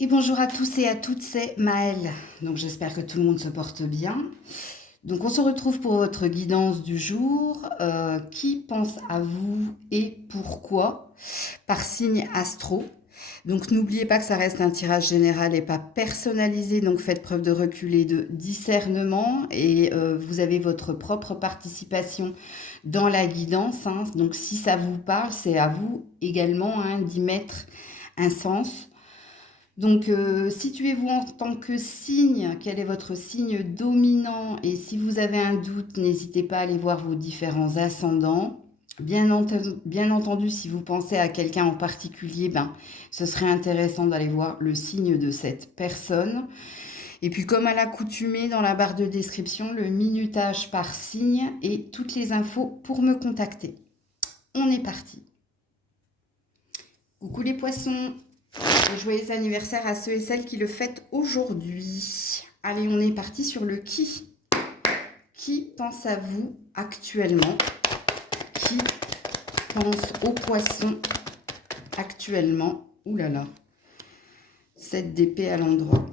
Et bonjour à tous et à toutes, c'est Maëlle. Donc j'espère que tout le monde se porte bien. Donc on se retrouve pour votre guidance du jour. Qui pense à vous et pourquoi? Par signe astro. Donc n'oubliez pas que ça reste un tirage général et pas personnalisé. Donc faites preuve de recul et de discernement. Et vous avez votre propre participation dans la guidance, hein. Donc si ça vous parle, c'est à vous également, hein, d'y mettre un sens. Donc, situez-vous en tant que signe, quel est votre signe dominant? Et si vous avez un doute, n'hésitez pas à aller voir vos différents ascendants. Bien entendu, si vous pensez à quelqu'un en particulier, ben, ce serait intéressant d'aller voir le signe de cette personne. Et puis, comme à l'accoutumée, dans la barre de description, le minutage par signe et toutes les infos pour me contacter. On est parti. Coucou les poissons! Et joyeux anniversaire à ceux et celles qui le fêtent aujourd'hui. Allez, on est parti sur le qui. Qui pense à vous actuellement? Qui pense aux poissons actuellement? Ouh là là. 7 d'épée à l'endroit.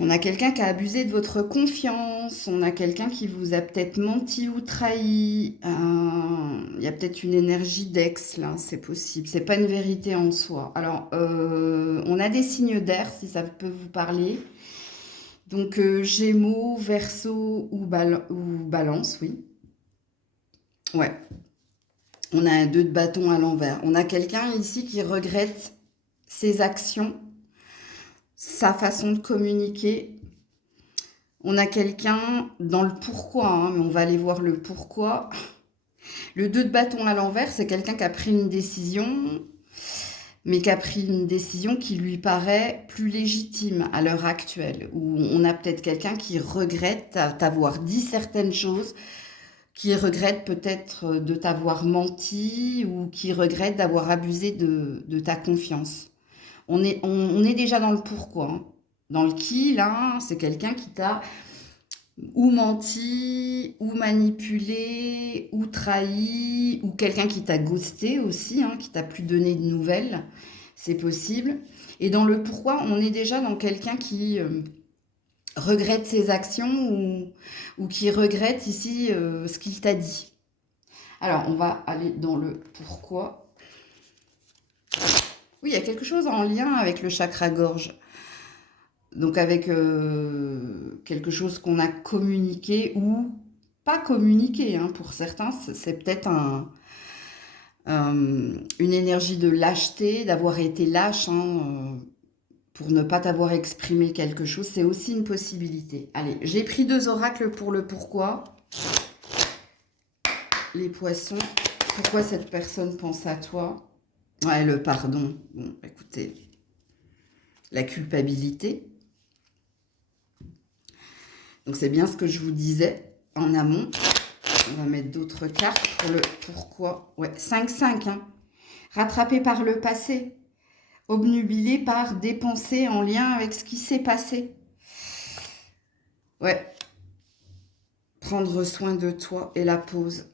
On a quelqu'un qui a abusé de votre confiance. On a quelqu'un qui vous a peut-être menti ou trahi. Il y a peut-être une énergie d'ex, là, c'est possible. C'est pas une vérité en soi. Alors, on a des signes d'air, si ça peut vous parler. Donc, Gémeaux, Verseau ou Balance, oui. Ouais. On a un 2 de bâton à l'envers. On a quelqu'un ici qui regrette ses actions, sa façon de communiquer. On a quelqu'un dans le pourquoi, hein, mais on va aller voir le pourquoi. Le 2 de bâton à l'envers, c'est quelqu'un qui a pris une décision, mais qui a pris une décision qui lui paraît plus légitime à l'heure actuelle. Ou on a peut-être quelqu'un qui regrette t'avoir dit certaines choses, qui regrette peut-être de t'avoir menti, ou qui regrette d'avoir abusé de ta confiance. On est déjà dans le pourquoi, hein. Dans le qui, là, c'est quelqu'un qui t'a ou menti, ou manipulé, ou trahi, ou quelqu'un qui t'a ghosté aussi, hein, qui t'a plus donné de nouvelles. C'est possible. Et dans le pourquoi, on est déjà dans quelqu'un qui regrette ses actions ou qui regrette ici ce qu'il t'a dit. Alors, on va aller dans le pourquoi. Oui, il y a quelque chose en lien avec le chakra-gorge. Donc avec quelque chose qu'on a communiqué ou pas communiqué, hein, pour certains, c'est peut-être une énergie de lâcheté, d'avoir été lâche, hein, pour ne pas t'avoir exprimé quelque chose. C'est aussi une possibilité. Allez, j'ai pris 2 oracles pour le pourquoi. Les poissons, pourquoi cette personne pense à toi? Ouais, le pardon. Bon, écoutez, la culpabilité. Donc c'est bien ce que je vous disais en amont. On va mettre d'autres cartes pour le pourquoi. Ouais, 5-5, hein. Rattrapé par le passé. Obnubilé par des pensées en lien avec ce qui s'est passé. Ouais. Prendre soin de toi et la pause.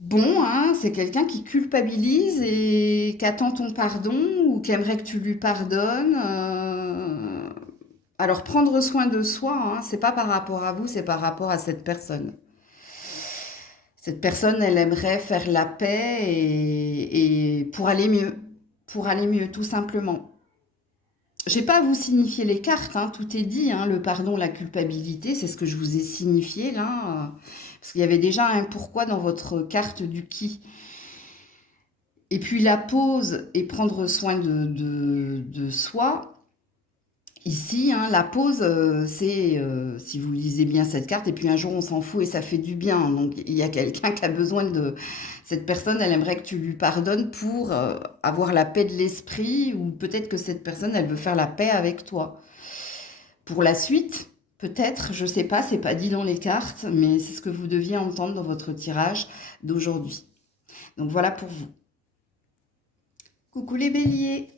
Bon, hein, c'est quelqu'un qui culpabilise et qui attend ton pardon ou qui aimerait que tu lui pardonnes. Alors, prendre soin de soi, hein, c'est pas par rapport à vous, c'est par rapport à cette personne. Cette personne, elle aimerait faire la paix et pour aller mieux, tout simplement. J'ai pas à vous signifier les cartes, hein, tout est dit, hein, le pardon, la culpabilité, c'est ce que je vous ai signifié là, parce qu'il y avait déjà un pourquoi dans votre carte du qui. Et puis la pause et prendre soin de soi. Ici, hein, la pause, c'est, si vous lisez bien cette carte, et puis un jour on s'en fout et ça fait du bien. Donc il y a quelqu'un qui a besoin de... Cette personne, elle aimerait que tu lui pardonnes pour avoir la paix de l'esprit, ou peut-être que cette personne, elle veut faire la paix avec toi. Pour la suite, peut-être, je sais pas, c'est pas dit dans les cartes, mais c'est ce que vous deviez entendre dans votre tirage d'aujourd'hui. Donc voilà pour vous. Coucou les béliers!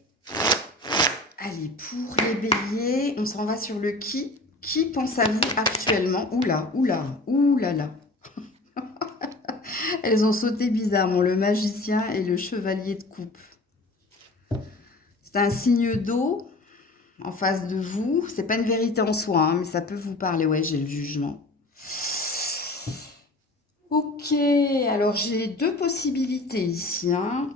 Allez, pour les béliers, on s'en va sur le qui. Qui pense à vous actuellement? Oula, oula, oula là. Elles ont sauté bizarrement, le magicien et le chevalier de coupe. C'est un signe d'eau en face de vous. C'est pas une vérité en soi, hein, mais ça peut vous parler. Ouais, j'ai le jugement. Ok, alors j'ai deux possibilités ici, hein.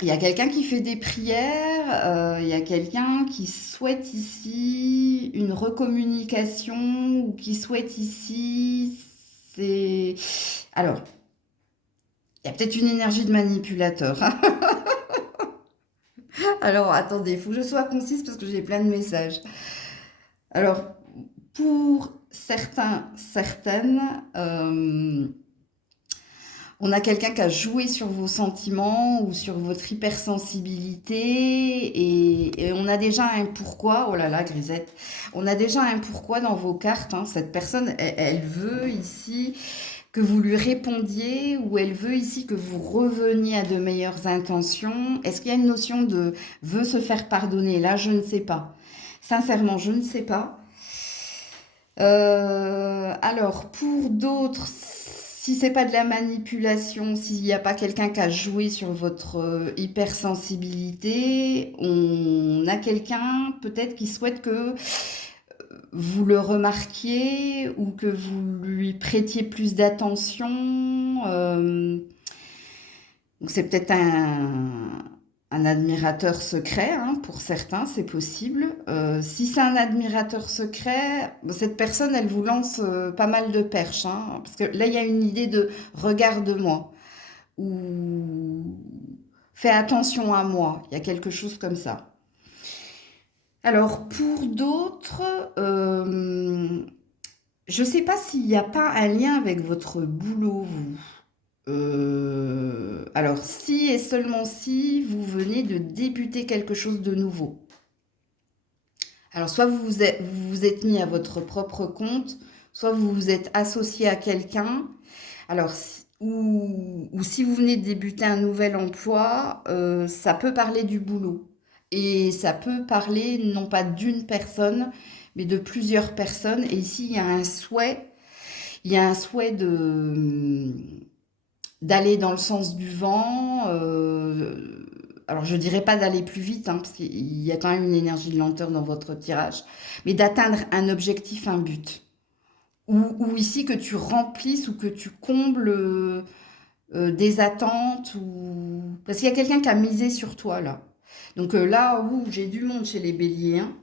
Il y a quelqu'un qui fait des prières, il y a quelqu'un qui souhaite ici une recommunication ou qui souhaite ici, c'est... Alors, il y a peut-être une énergie de manipulateur. Alors, attendez, il faut que je sois concise parce que j'ai plein de messages. Alors, pour certains, certaines, on a quelqu'un qui a joué sur vos sentiments ou sur votre hypersensibilité et on a déjà un pourquoi. Oh là là, Grisette. On a déjà un pourquoi dans vos cartes, hein. Cette personne, elle veut ici que vous lui répondiez ou elle veut ici que vous reveniez à de meilleures intentions. Est-ce qu'il y a une notion de veut se faire pardonner? Là, je ne sais pas. Sincèrement, je ne sais pas. Alors, pour d'autres, si c'est pas de la manipulation, s'il n'y a pas quelqu'un qui a joué sur votre hypersensibilité, on a quelqu'un peut-être qui souhaite que vous le remarquiez ou que vous lui prêtiez plus d'attention. Donc c'est peut-être un admirateur secret, hein, pour certains, c'est possible. Si c'est un admirateur secret, cette personne, elle vous lance pas mal de perches, hein, parce que là, il y a une idée de regarde-moi ou fais attention à moi. Il y a quelque chose comme ça. Alors, pour d'autres, je ne sais pas s'il n'y a pas un lien avec votre boulot, vous. Alors, si et seulement si vous venez de débuter quelque chose de nouveau. Alors, soit vous vous êtes mis à votre propre compte, soit vous vous êtes associé à quelqu'un. Alors, ou si vous venez de débuter un nouvel emploi, ça peut parler du boulot. Et ça peut parler non pas d'une personne, mais de plusieurs personnes. Et ici, il y a un souhait d'aller dans le sens du vent. Alors, je dirais pas d'aller plus vite, hein, parce qu'il y a quand même une énergie de lenteur dans votre tirage, mais d'atteindre un objectif, un but. Ou ici que tu remplisses ou que tu combles des attentes. Parce qu'il y a quelqu'un qui a misé sur toi, là. Donc là, j'ai du monde chez les béliers, hein.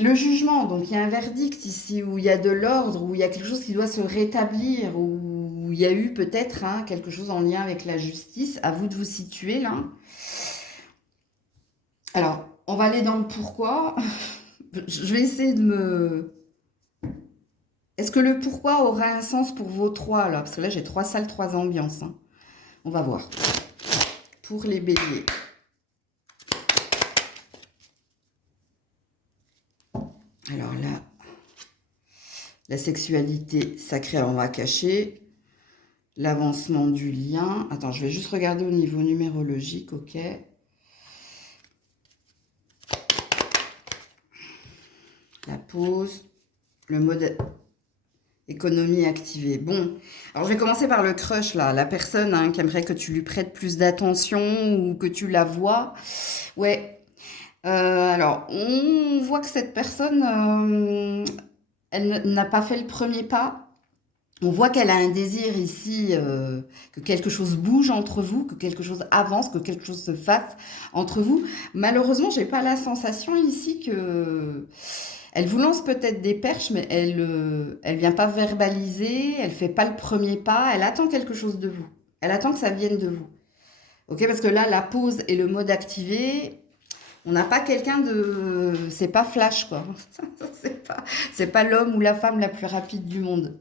Le jugement, donc il y a un verdict ici, où il y a de l'ordre, où il y a quelque chose qui doit se rétablir, où il y a eu peut-être, hein, quelque chose en lien avec la justice. À vous de vous situer là. Alors, on va aller dans le pourquoi. Je vais essayer de me... Est-ce que le pourquoi aura un sens pour vos trois là? Parce que là, j'ai 3 salles, 3 ambiances, hein. On va voir. Pour les béliers. Alors là, la sexualité sacrée, on va cacher. L'avancement du lien. Attends, je vais juste regarder au niveau numérologique, ok. La pause. Le mode économie activée. Bon, alors je vais commencer par le crush, là. La personne, hein, qui aimerait que tu lui prêtes plus d'attention ou que tu la vois. Ouais. Alors, on voit que cette personne, elle n'a pas fait le premier pas. On voit qu'elle a un désir ici, que quelque chose bouge entre vous, que quelque chose avance, que quelque chose se fasse entre vous. Malheureusement, j'ai pas la sensation ici que... Elle vous lance peut-être des perches, mais elle vient pas verbaliser, elle fait pas le premier pas, elle attend quelque chose de vous. Elle attend que ça vienne de vous. Ok, parce que là, la pause et le mode activé, on n'a pas quelqu'un de... C'est pas Flash, quoi. C'est pas l'homme ou la femme la plus rapide du monde.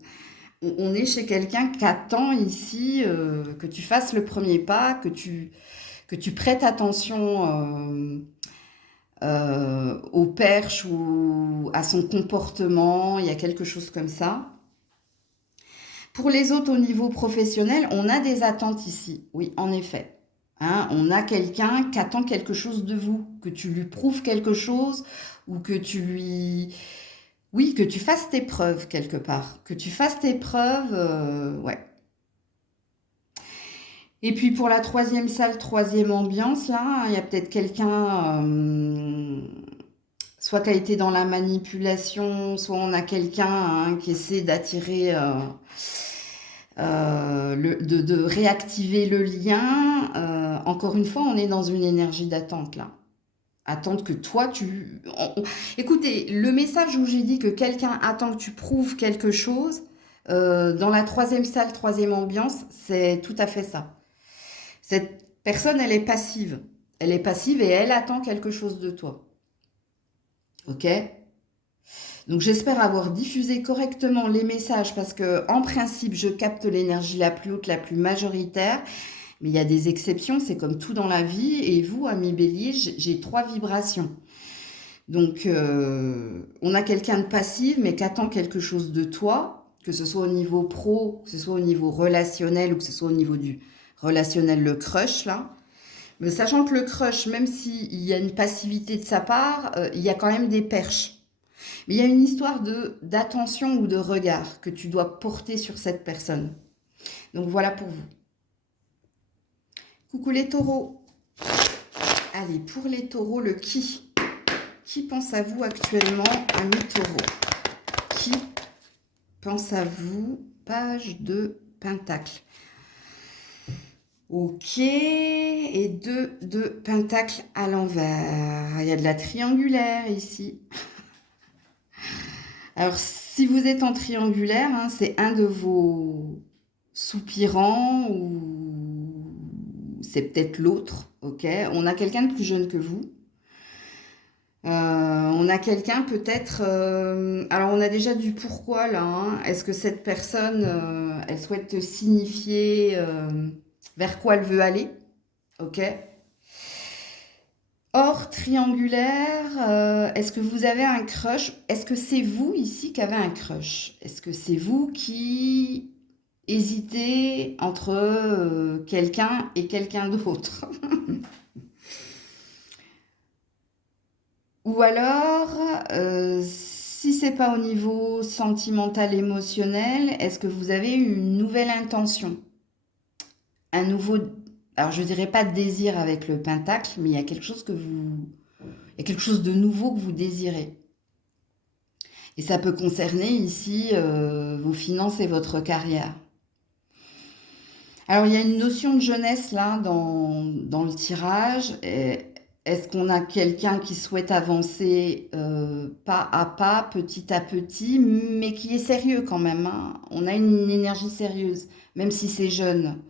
On est chez quelqu'un qui attend ici que tu fasses le premier pas, que tu prêtes attention aux perches ou à son comportement. Il y a quelque chose comme ça. Pour les autres au niveau professionnel, on a des attentes ici. Oui, en effet. Hein, on a quelqu'un qui attend quelque chose de vous, que tu lui prouves quelque chose ou que tu lui Oui, que tu fasses tes preuves quelque part. Que tu fasses tes preuves, ouais. Et puis pour la troisième salle, troisième ambiance, là, il y a peut-être quelqu'un, soit qui a été dans la manipulation, soit on a quelqu'un hein, qui essaie d'attirer, de réactiver le lien. Encore une fois, on est dans une énergie d'attente là. Attendre que toi, Écoutez, le message où j'ai dit que quelqu'un attend que tu prouves quelque chose, dans la troisième salle, troisième ambiance, c'est tout à fait ça. Cette personne, elle est passive. Elle est passive et elle attend quelque chose de toi. Ok? Donc j'espère avoir diffusé correctement les messages parce que en principe, je capte l'énergie la plus haute, la plus majoritaire. Mais il y a des exceptions, c'est comme tout dans la vie. Et vous, ami Bélier, j'ai 3 vibrations. Donc, on a quelqu'un de passif, mais qui attend quelque chose de toi, que ce soit au niveau pro, que ce soit au niveau relationnel ou que ce soit au niveau du relationnel, le crush, là. Mais sachant que le crush, même s'il y a une passivité de sa part, il y a quand même des perches. Mais il y a une histoire d'attention ou de regard que tu dois porter sur cette personne. Donc voilà pour vous. Coucou les taureaux. Allez, pour les taureaux, le qui. Qui pense à vous actuellement, ami taureau? Qui pense à vous? Page de Pentacle. Ok, et 2 de Pentacle à l'envers. Il y a de la triangulaire ici. Alors, si vous êtes en triangulaire, hein, c'est un de vos soupirants ou c'est peut-être l'autre. Ok, on a quelqu'un de plus jeune que vous. On a quelqu'un peut-être... alors on a déjà du pourquoi là. Hein. Est-ce que cette personne, elle souhaite te signifier vers quoi elle veut aller? Ok. Or, triangulaire, est-ce que vous avez un crush? Est-ce que c'est vous ici qui avez un crush? Est-ce que c'est vous qui hésitez entre quelqu'un et quelqu'un d'autre? Ou alors, si c'est pas au niveau sentimental, émotionnel, est-ce que vous avez une nouvelle intention? Un nouveau, alors je dirais pas de désir avec le pentacle, mais il y a quelque chose il y a quelque chose de nouveau que vous désirez. Et ça peut concerner ici vos finances et votre carrière. Alors il y a une notion de jeunesse là dans le tirage. Est-ce qu'on a quelqu'un qui souhaite avancer pas à pas, petit à petit, mais qui est sérieux quand même, hein. On a une énergie sérieuse, même si c'est jeune.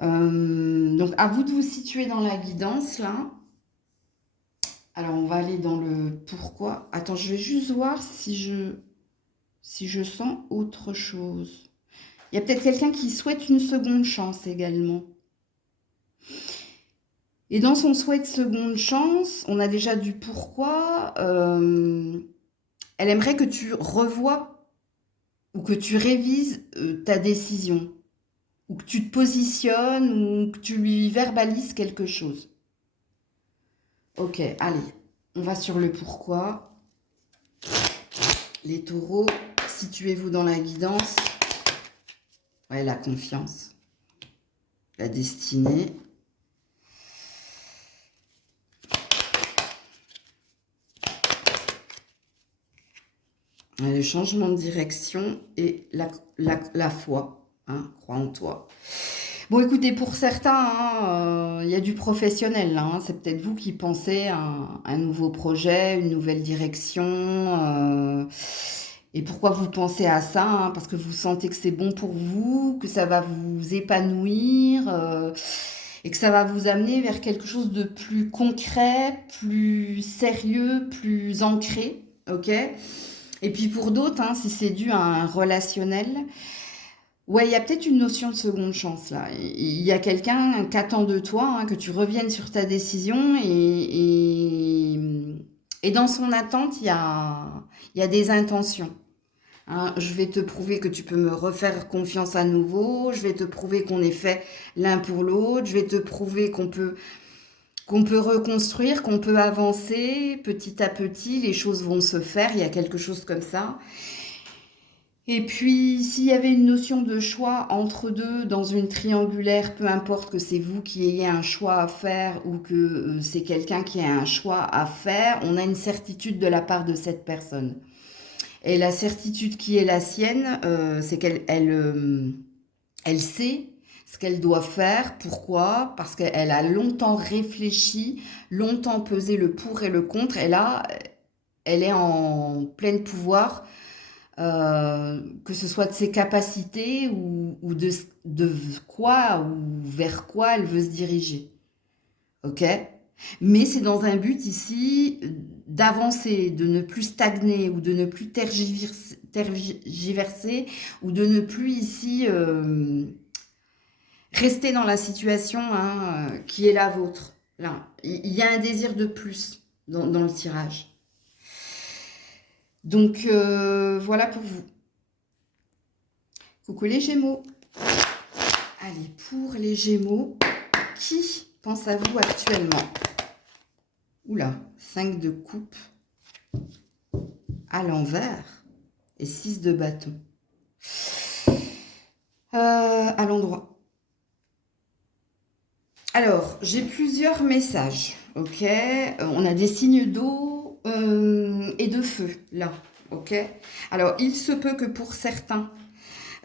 Donc à vous de vous situer dans la guidance là. Alors on va aller dans le pourquoi. Attends, je vais juste voir si je sens autre chose. Il y a peut-être quelqu'un qui souhaite une seconde chance également. Et dans son souhait de seconde chance, on a déjà du pourquoi. Elle aimerait que tu revoies ou que tu révises ta décision, ou que tu te positionnes, ou que tu lui verbalises quelque chose. Ok, allez, on va sur le pourquoi. Les taureaux, situez-vous dans la guidance. Ouais, la confiance, la destinée. Le changement de direction et la foi. Hein, crois en toi. Bon, écoutez, pour certains, il y a du professionnel là. Hein. C'est peut-être vous qui pensez à un nouveau projet, une nouvelle direction. Et pourquoi vous pensez à ça? Hein, parce que vous sentez que c'est bon pour vous, que ça va vous épanouir et que ça va vous amener vers quelque chose de plus concret, plus sérieux, plus ancré. Ok? Et puis pour d'autres, hein, si c'est dû à un relationnel, ouais, il y a peut-être une notion de seconde chance là. Il y a quelqu'un qui attend de toi hein, que tu reviennes sur ta décision et dans son attente, il y a des intentions. Hein. Je vais te prouver que tu peux me refaire confiance à nouveau. Je vais te prouver qu'on est fait l'un pour l'autre. Je vais te prouver qu'on peut qu'on peut reconstruire, qu'on peut avancer petit à petit, les choses vont se faire, il y a quelque chose comme ça. Et puis, s'il y avait une notion de choix entre deux dans une triangulaire, peu importe que c'est vous qui ayez un choix à faire ou que c'est quelqu'un qui a un choix à faire, on a une certitude de la part de cette personne. Et la certitude qui est la sienne, c'est elle sait ce qu'elle doit faire. Pourquoi? Parce qu'elle a longtemps réfléchi, longtemps pesé le pour et le contre. Et là, elle est en plein pouvoir, que ce soit de ses capacités ou de quoi ou vers quoi elle veut se diriger. Ok? Mais c'est dans un but ici d'avancer, de ne plus stagner ou de ne plus tergiverser ou de ne plus ici rester dans la situation hein, qui est la vôtre. Là, il y a un désir de plus dans le tirage. Donc voilà pour vous. Coucou les Gémeaux. Allez, pour les Gémeaux, qui pense à vous actuellement? Oula, 5 de coupe à l'envers et 6 de bâton. À l'endroit. Alors, j'ai plusieurs messages, ok? On a des signes d'eau et de feu, là, ok? Alors, il se peut que pour certains,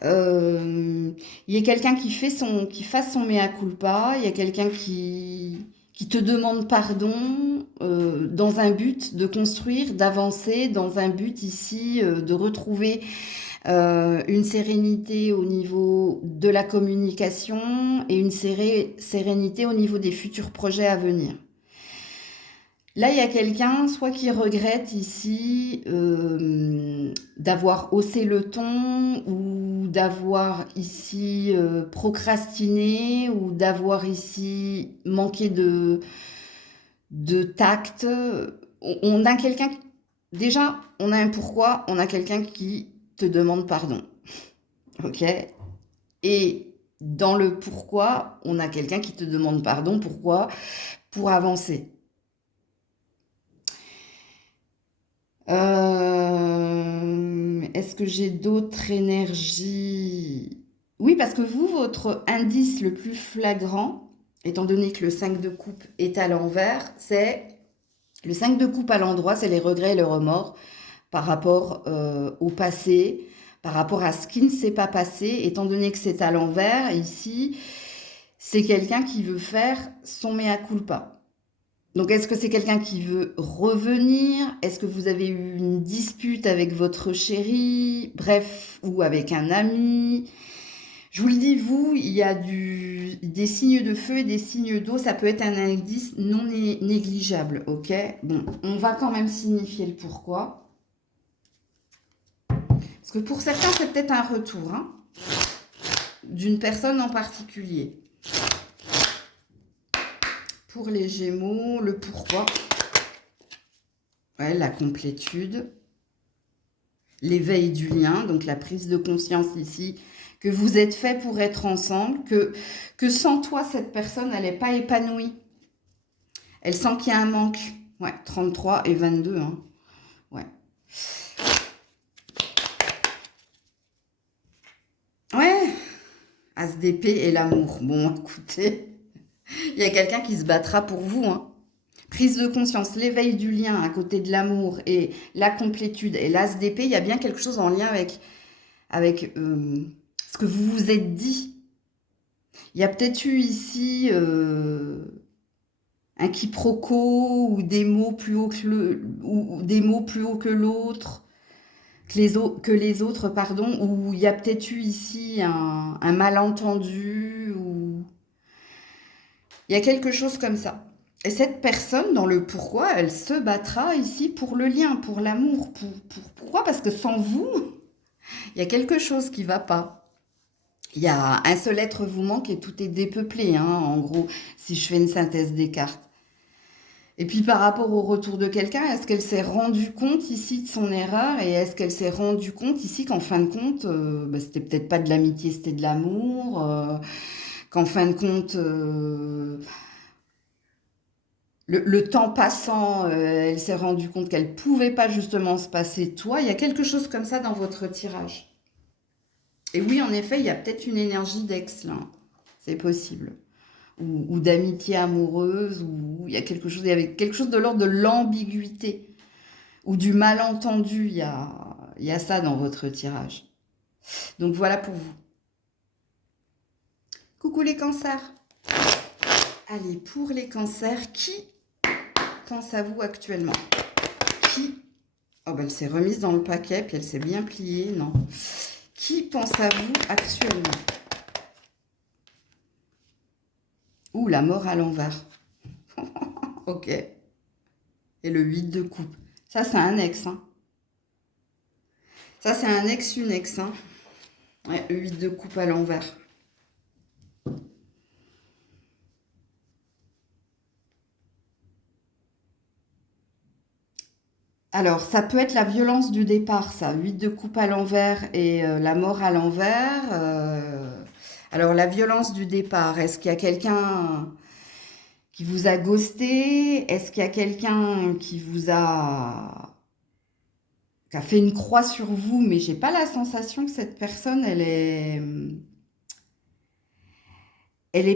il y ait quelqu'un qui fasse son mea culpa, il y a quelqu'un qui te demande pardon dans un but de construire, d'avancer, dans un but ici de retrouver une sérénité au niveau de la communication et une sérénité au niveau des futurs projets à venir. Là, il y a quelqu'un, soit qui regrette ici d'avoir haussé le ton ou d'avoir ici procrastiné ou d'avoir ici manqué de tact. On a quelqu'un, déjà, on a un pourquoi, on a quelqu'un qui te demande pardon. Ok? Et dans le pourquoi, on a quelqu'un qui te demande pardon. Pourquoi? Pour avancer. Est-ce que j'ai d'autres énergies? Oui, parce que vous, votre indice le plus flagrant, étant donné que le 5 de coupe est à l'envers, c'est le 5 de coupe à l'endroit, c'est les regrets et le remords par rapport au passé, par rapport à ce qui ne s'est pas passé, étant donné que c'est à l'envers, ici, c'est quelqu'un qui veut faire son mea culpa. Donc, est-ce que c'est quelqu'un qui veut revenir? Est-ce que vous avez eu une dispute avec votre chéri? Bref, ou avec un ami? Je vous le dis, vous, il y a des signes de feu et des signes d'eau. Ça peut être un indice non négligeable, ok? Bon, on va quand même signifier le pourquoi. Parce que pour certains, c'est peut-être un retour hein, d'une personne en particulier. Pour les Gémeaux, le pourquoi. Ouais, la complétude. L'éveil du lien, donc la prise de conscience ici, que vous êtes fait pour être ensemble, que sans toi, cette personne, elle n'est pas épanouie. Elle sent qu'il y a un manque. Ouais, 33 et 22. Hein. Ouais. Ouais. As d'épée et l'amour. Bon, écoutez, il y a quelqu'un qui se battra pour vous. Hein. Prise de conscience, l'éveil du lien à côté de l'amour et la complétude et l'as d'épée, il y a bien quelque chose en lien avec ce que vous vous êtes dit. Il y a peut-être eu ici un quiproquo ou des mots plus haut ou des mots plus haut que l'autre, que les autres, pardon, ou il y a peut-être eu ici un malentendu ou il y a quelque chose comme ça. Et cette personne, dans le pourquoi, elle se battra ici pour le lien, pour l'amour. Pourquoi? Parce que sans vous, il y a quelque chose qui ne va pas. Il y a un seul être vous manque et tout est dépeuplé, hein, en gros, si je fais une synthèse des cartes. Et puis par rapport au retour de quelqu'un, est-ce qu'elle s'est rendue compte ici de son erreur et est-ce qu'elle s'est rendue compte ici qu'en fin de compte, c'était peut-être pas de l'amitié, c'était de l'amour, qu'en fin de compte, le temps passant, elle s'est rendue compte qu'elle pouvait pas justement se passer de toi. Il y a quelque chose comme ça dans votre tirage. Et oui, en effet, il y a peut-être une énergie d'ex là. C'est possible. Ou d'amitié amoureuse, ou il y avait quelque chose de l'ordre de l'ambiguïté, ou du malentendu. Il y a ça dans votre tirage. Donc voilà pour vous. Coucou les cancers. Allez, pour les cancers, qui pense à vous actuellement? Qui... Oh, ben, elle s'est remise dans le paquet, puis elle s'est bien pliée, non. Qui pense à vous actuellement? Ouh, la mort à l'envers. Ok. Et le 8 de coupe. Ça, c'est un ex, hein. Ça, c'est un ex, une ex, hein. Ouais, le 8 de coupe à l'envers. Alors, ça peut être la violence du départ, ça. 8 de coupe à l'envers et la mort à l'envers. Alors, la violence du départ, est-ce qu'il y a quelqu'un qui vous a ghosté? Est-ce qu'il y a quelqu'un qui a fait une croix sur vous, mais j'ai pas la sensation que cette personne, elle ait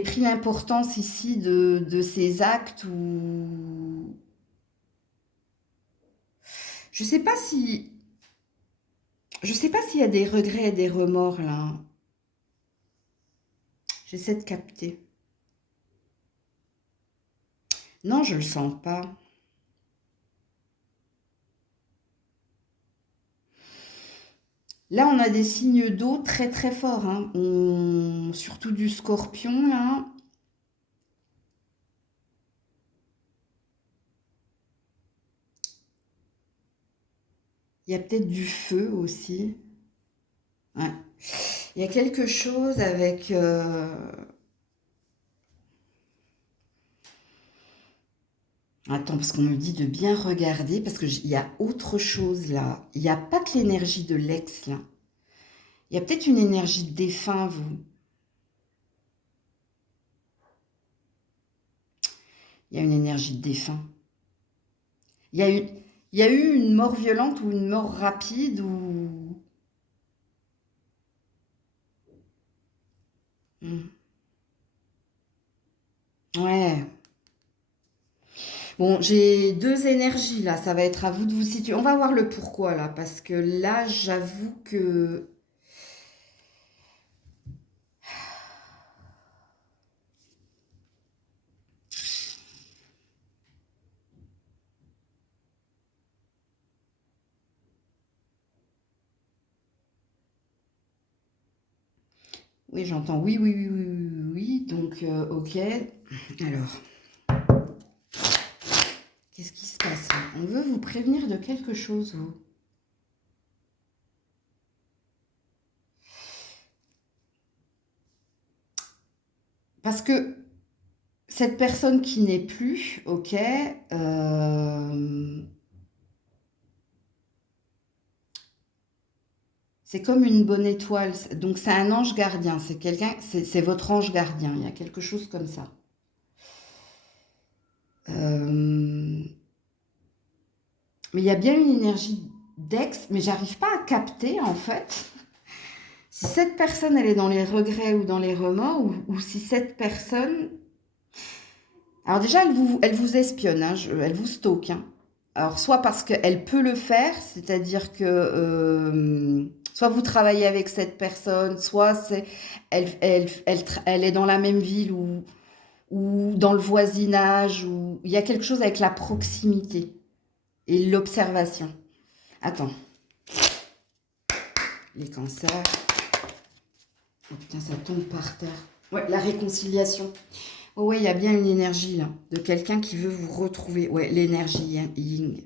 pris l'importance ici de ses actes ou... Je sais pas si... Je sais pas s'il y a des regrets et des remords là. J'essaie de capter. Non, je le sens pas. Là, on a des signes d'eau très très forts, hein. Surtout du scorpion là. Il y a peut-être du feu aussi. Ouais. Il y a quelque chose avec... Attends, parce qu'on me dit de bien regarder, parce qu'il y a autre chose là. Il n'y a pas que l'énergie de l'ex là. Il y a peut-être une énergie de défunt, vous. Il y a une énergie de défunt. Il y a eu, il y a eu une mort violente ou une mort rapide ou... Hmm. Ouais. Bon, j'ai deux énergies là, ça va être à vous de vous situer. On va voir le pourquoi là, parce que là, j'avoue que... Oui, j'entends oui, oui, oui, oui, oui, oui, oui. Donc, ok. Alors, qu'est-ce qui se passe là? On veut vous prévenir de quelque chose, vous. Parce que cette personne qui n'est plus, ok, c'est comme une bonne étoile. Donc c'est un ange gardien. C'est quelqu'un, c'est votre ange gardien. Il y a quelque chose comme ça. Euh, mais il y a bien une énergie d'ex, mais j'arrive pas à capter en fait si cette personne elle est dans les regrets ou dans les remords ou si cette personne. Alors déjà elle vous espionne, hein, elle vous stalk, hein. Alors soit parce qu'elle peut le faire, c'est-à-dire que soit vous travaillez avec cette personne, soit elle est dans la même ville ou dans le voisinage, ou il y a quelque chose avec la proximité et l'observation. Attends, les cancers. Oh putain, ça tombe par terre. Ouais, la réconciliation. Oh ouais, il y a bien une énergie là, de quelqu'un qui veut vous retrouver. Ouais, l'énergie Ying.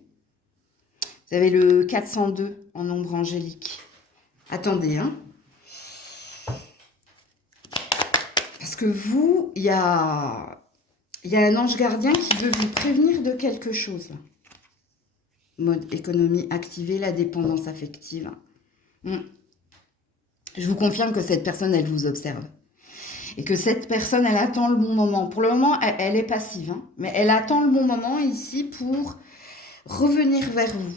Vous avez le 402 en ombre angélique. Attendez, hein. Parce que vous, il y a un ange gardien qui veut vous prévenir de quelque chose. Mode économie activée, la dépendance affective. Je vous confirme que cette personne, elle vous observe. Et que cette personne, elle attend le bon moment. Pour le moment, elle est passive, hein, mais elle attend le bon moment ici pour revenir vers vous.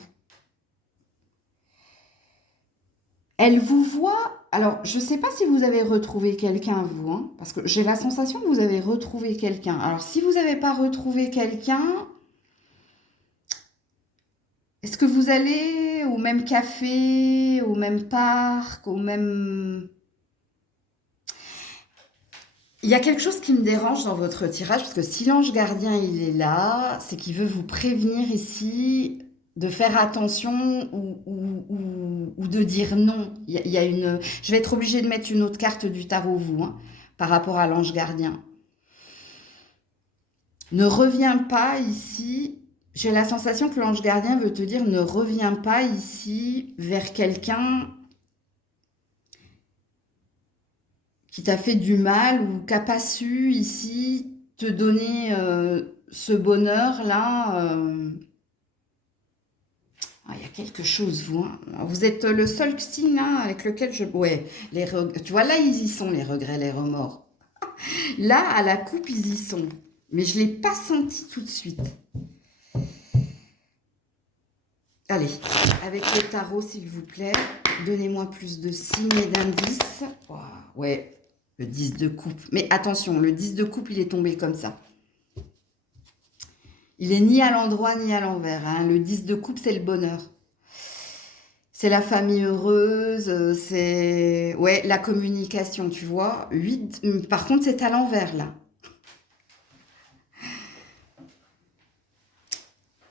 Elle vous voit. Alors, je ne sais pas si vous avez retrouvé quelqu'un, vous, hein, parce que j'ai la sensation que vous avez retrouvé quelqu'un. Alors, si vous n'avez pas retrouvé quelqu'un, est-ce que vous allez au même café, au même parc, au même... Il y a quelque chose qui me dérange dans votre tirage, parce que si l'ange gardien, il est là, c'est qu'il veut vous prévenir ici de faire attention ou de dire non. Il y a une... Je vais être obligée de mettre une autre carte du tarot, vous, hein, par rapport à l'ange gardien. Ne reviens pas ici. J'ai la sensation que l'ange gardien veut te dire ne reviens pas ici vers quelqu'un qui t'a fait du mal ou qui n'a pas su ici te donner ce bonheur-là. Ah, il y a quelque chose, vous. Hein. Vous êtes le seul signe hein, avec lequel je... Ouais, tu vois, là, ils y sont, les regrets, les remords. Là, à la coupe, ils y sont. Mais je ne l'ai pas senti tout de suite. Allez, avec le tarot, s'il vous plaît, donnez-moi plus de signes et d'indices. Wow, ouais, le 10 de coupe. Mais attention, le 10 de coupe, il est tombé comme ça. Il est ni à l'endroit ni à l'envers. Hein. Le 10 de coupe, c'est le bonheur. C'est la famille heureuse, c'est ouais, la communication, tu vois. 8, par contre, c'est à l'envers, là.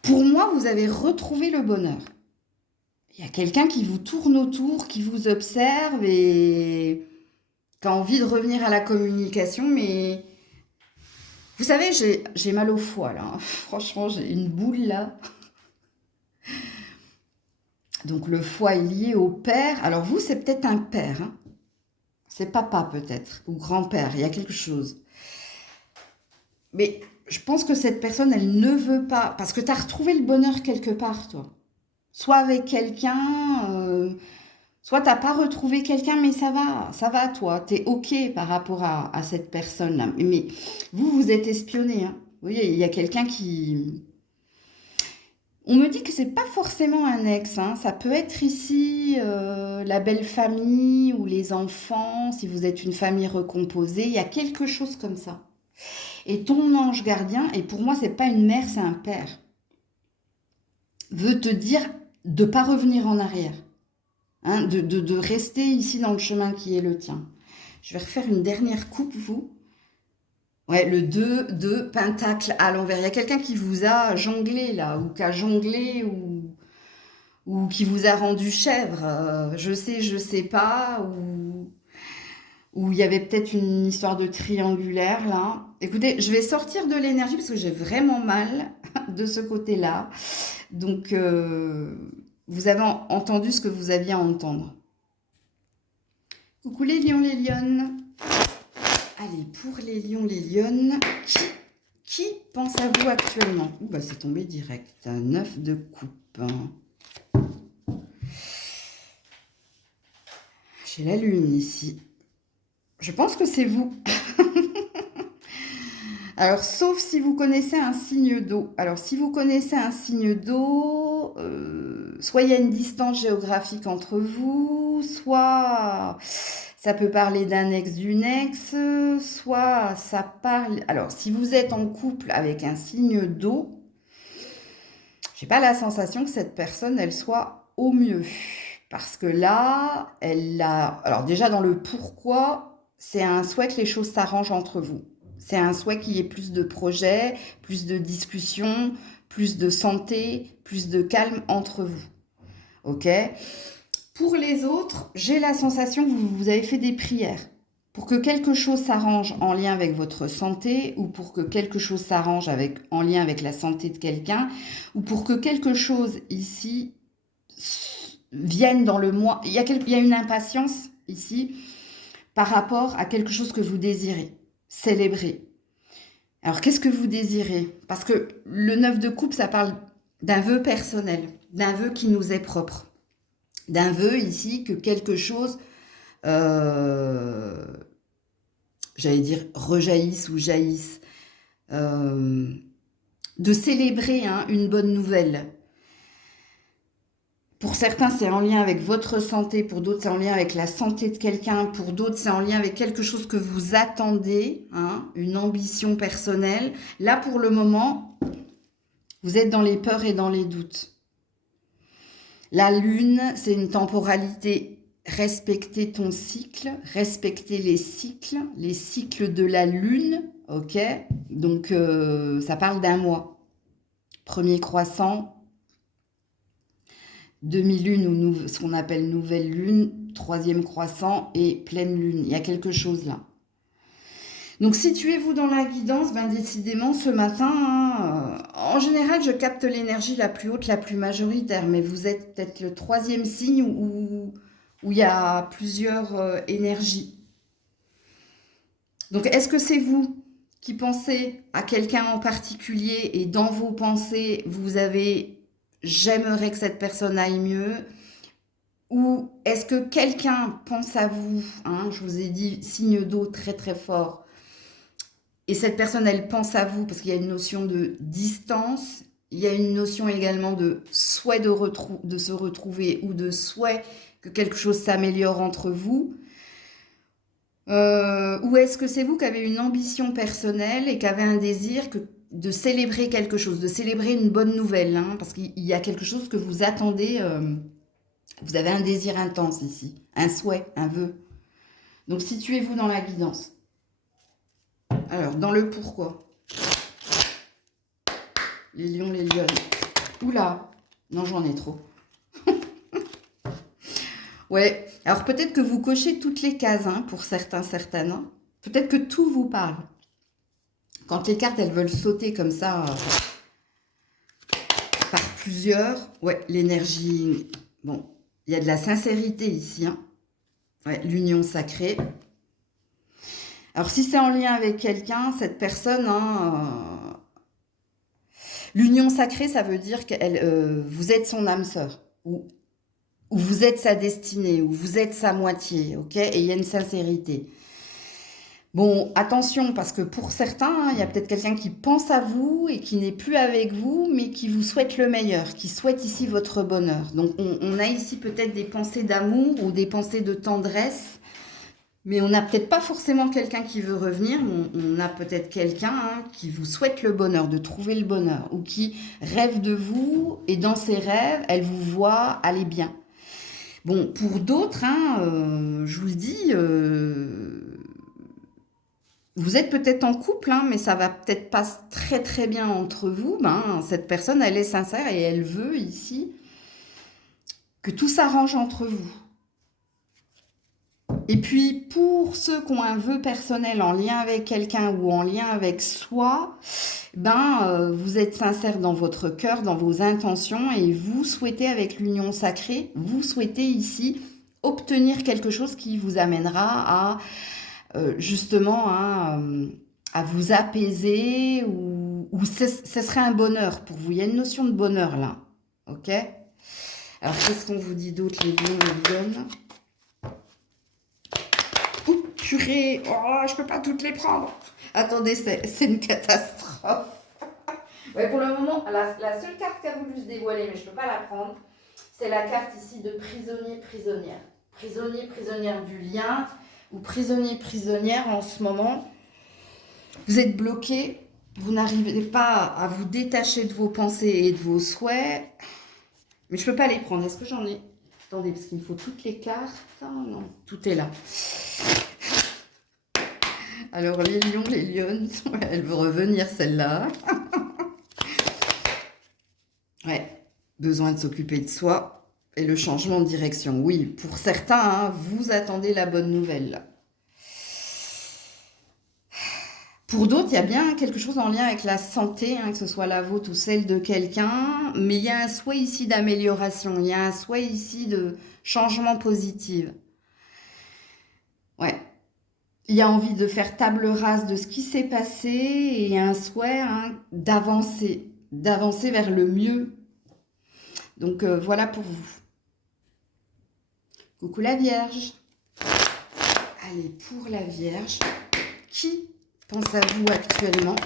Pour moi, vous avez retrouvé le bonheur. Il y a quelqu'un qui vous tourne autour, qui vous observe et qui a envie de revenir à la communication, mais vous savez, j'ai mal au foie, là. Franchement, j'ai une boule, là. Donc, le foie est lié au père. Alors, vous, c'est peut-être un père. Hein. C'est papa, peut-être, ou grand-père. Il y a quelque chose. Mais je pense que cette personne, elle ne veut pas... Parce que tu as retrouvé le bonheur quelque part, toi. Soit avec quelqu'un, soit tu n'as pas retrouvé quelqu'un, mais ça va, toi. Tu es OK par rapport à cette personne-là. Mais vous, vous êtes espionné. Hein. Vous voyez, il y a quelqu'un qui... On me dit que c'est pas forcément un ex, hein. Ça peut être ici la belle famille ou les enfants, si vous êtes une famille recomposée, il y a quelque chose comme ça. Et ton ange gardien, et pour moi c'est pas une mère, c'est un père, veut te dire de pas revenir en arrière, hein, de rester ici dans le chemin qui est le tien. Je vais refaire une dernière coupe, vous. Ouais, le 2 de pentacle à l'envers. Il y a quelqu'un qui vous a jonglé là, ou qui a jonglé, ou qui vous a rendu chèvre. Je sais pas, ou il y avait peut-être une histoire de triangulaire là. Écoutez, je vais sortir de l'énergie parce que j'ai vraiment mal de ce côté-là. Donc, vous avez entendu ce que vous aviez à entendre. Coucou les lions, les lionnes. Allez, pour les lions, les lionnes, qui pense à vous actuellement? Ouh, bah c'est tombé direct. 9 de coupe. J'ai la lune ici. Je pense que c'est vous. Alors, sauf si vous connaissez un signe d'eau. Alors, si vous connaissez un signe d'eau, soit il y a une distance géographique entre vous, soit ça peut parler d'un ex, d'une ex, soit ça parle... Alors, si vous êtes en couple avec un signe d'eau, j'ai pas la sensation que cette personne, elle soit au mieux. Parce que là, elle a... Alors déjà, dans le pourquoi, c'est un souhait que les choses s'arrangent entre vous. C'est un souhait qu'il y ait plus de projets, plus de discussions, plus de santé, plus de calme entre vous. OK? Pour les autres, j'ai la sensation que vous avez fait des prières pour que quelque chose s'arrange en lien avec votre santé ou pour que quelque chose s'arrange en lien avec la santé de quelqu'un ou pour que quelque chose ici vienne dans le moi. Il y a une impatience ici par rapport à quelque chose que vous désirez célébrer. Alors, qu'est-ce que vous désirez? Parce que le 9 de coupe, ça parle d'un vœu personnel, d'un vœu qui nous est propre, d'un vœu ici que quelque chose j'allais dire, rejaillissent ou jaillissent. De célébrer hein, une bonne nouvelle. Pour certains, c'est en lien avec votre santé. Pour d'autres, c'est en lien avec la santé de quelqu'un. Pour d'autres, c'est en lien avec quelque chose que vous attendez, hein, une ambition personnelle. Là, pour le moment, vous êtes dans les peurs et dans les doutes. La lune, c'est une temporalité. Respecter ton cycle, respecter les cycles de la lune, ok? Donc, ça parle d'un mois. Premier croissant, demi-lune ou ce qu'on appelle nouvelle lune, troisième croissant et pleine lune. Il y a quelque chose là. Donc, situez-vous dans la guidance, ben décidément, ce matin, hein, en général, je capte l'énergie la plus haute, la plus majoritaire, mais vous êtes peut-être le troisième signe où il y a plusieurs énergies. Donc, est-ce que c'est vous qui pensez à quelqu'un en particulier et dans vos pensées, vous avez « j'aimerais que cette personne aille mieux » ou est-ce que quelqu'un pense à vous, hein, je vous ai dit signe d'eau très très fort, et cette personne, elle pense à vous parce qu'il y a une notion de distance, il y a une notion également de souhait de se retrouver ou de souhait que quelque chose s'améliore entre vous. Ou est-ce que c'est vous qui avez une ambition personnelle et qui avez un désir de célébrer quelque chose, de célébrer une bonne nouvelle, hein, parce qu'il y a quelque chose que vous attendez, vous avez un désir intense ici, un souhait, un vœu. Donc situez-vous dans la guidance. Alors, dans le pourquoi. Les lions, les lionnes. Oula, non, j'en ai trop. Ouais, alors peut-être que vous cochez toutes les cases, hein, pour certains, certaines. Hein. Peut-être que tout vous parle. Quand les cartes, elles veulent sauter comme ça, par plusieurs, ouais, l'énergie... Bon, il y a de la sincérité ici, hein. Ouais, l'union sacrée. Alors, si c'est en lien avec quelqu'un, cette personne, hein, l'union sacrée, ça veut dire que vous êtes son âme sœur, ou vous êtes sa destinée, ou vous êtes sa moitié, ok? Et il y a une sincérité. Bon, attention, parce que pour certains, hein, il y a peut-être quelqu'un qui pense à vous et qui n'est plus avec vous, mais qui vous souhaite le meilleur, qui souhaite ici votre bonheur. Donc, on a ici peut-être des pensées d'amour ou des pensées de tendresse, mais on n'a peut-être pas forcément quelqu'un qui veut revenir, on a peut-être quelqu'un hein, qui vous souhaite le bonheur, de trouver le bonheur, ou qui rêve de vous, et dans ses rêves, elle vous voit aller bien. Bon, pour d'autres, hein, je vous le dis, vous êtes peut-être en couple, hein, mais ça va peut-être pas très très bien entre vous. Ben, cette personne, elle est sincère et elle veut ici que tout s'arrange entre vous. Et puis, pour ceux qui ont un vœu personnel en lien avec quelqu'un ou en lien avec soi, ben, vous êtes sincère dans votre cœur, dans vos intentions, et vous souhaitez, avec l'union sacrée, vous souhaitez ici obtenir quelque chose qui vous amènera à, justement, à vous apaiser, ou ce serait un bonheur pour vous. Il y a une notion de bonheur là, ok? Alors, qu'est-ce qu'on vous dit d'autre, les lions, les lionnes? Purée, oh, je peux pas toutes les prendre. Attendez, c'est une catastrophe. Ouais, pour le moment, la seule carte qui a voulu se dévoiler, mais je peux pas la prendre, c'est la carte ici de prisonnier, prisonnière. Prisonnier, prisonnière du lien, ou prisonnier, prisonnière en ce moment. Vous êtes bloqué, vous n'arrivez pas à vous détacher de vos pensées et de vos souhaits. Mais je peux pas les prendre. Est-ce que j'en ai? Attendez, parce qu'il me faut toutes les cartes. Oh, non, tout est là. Alors, les lions, les lionnes, elle veut revenir, celle-là. Ouais, besoin de s'occuper de soi et le changement de direction. Oui, pour certains, hein, vous attendez la bonne nouvelle. Pour d'autres, il y a bien quelque chose en lien avec la santé, hein, que ce soit la vôtre ou celle de quelqu'un, mais il y a un souhait ici d'amélioration, il y a un souhait ici de changement positif. Ouais. Il y a envie de faire table rase de ce qui s'est passé et un souhait hein, d'avancer vers le mieux. Donc voilà pour vous. Coucou la Vierge. Allez, pour la Vierge, Qui pense à vous actuellement?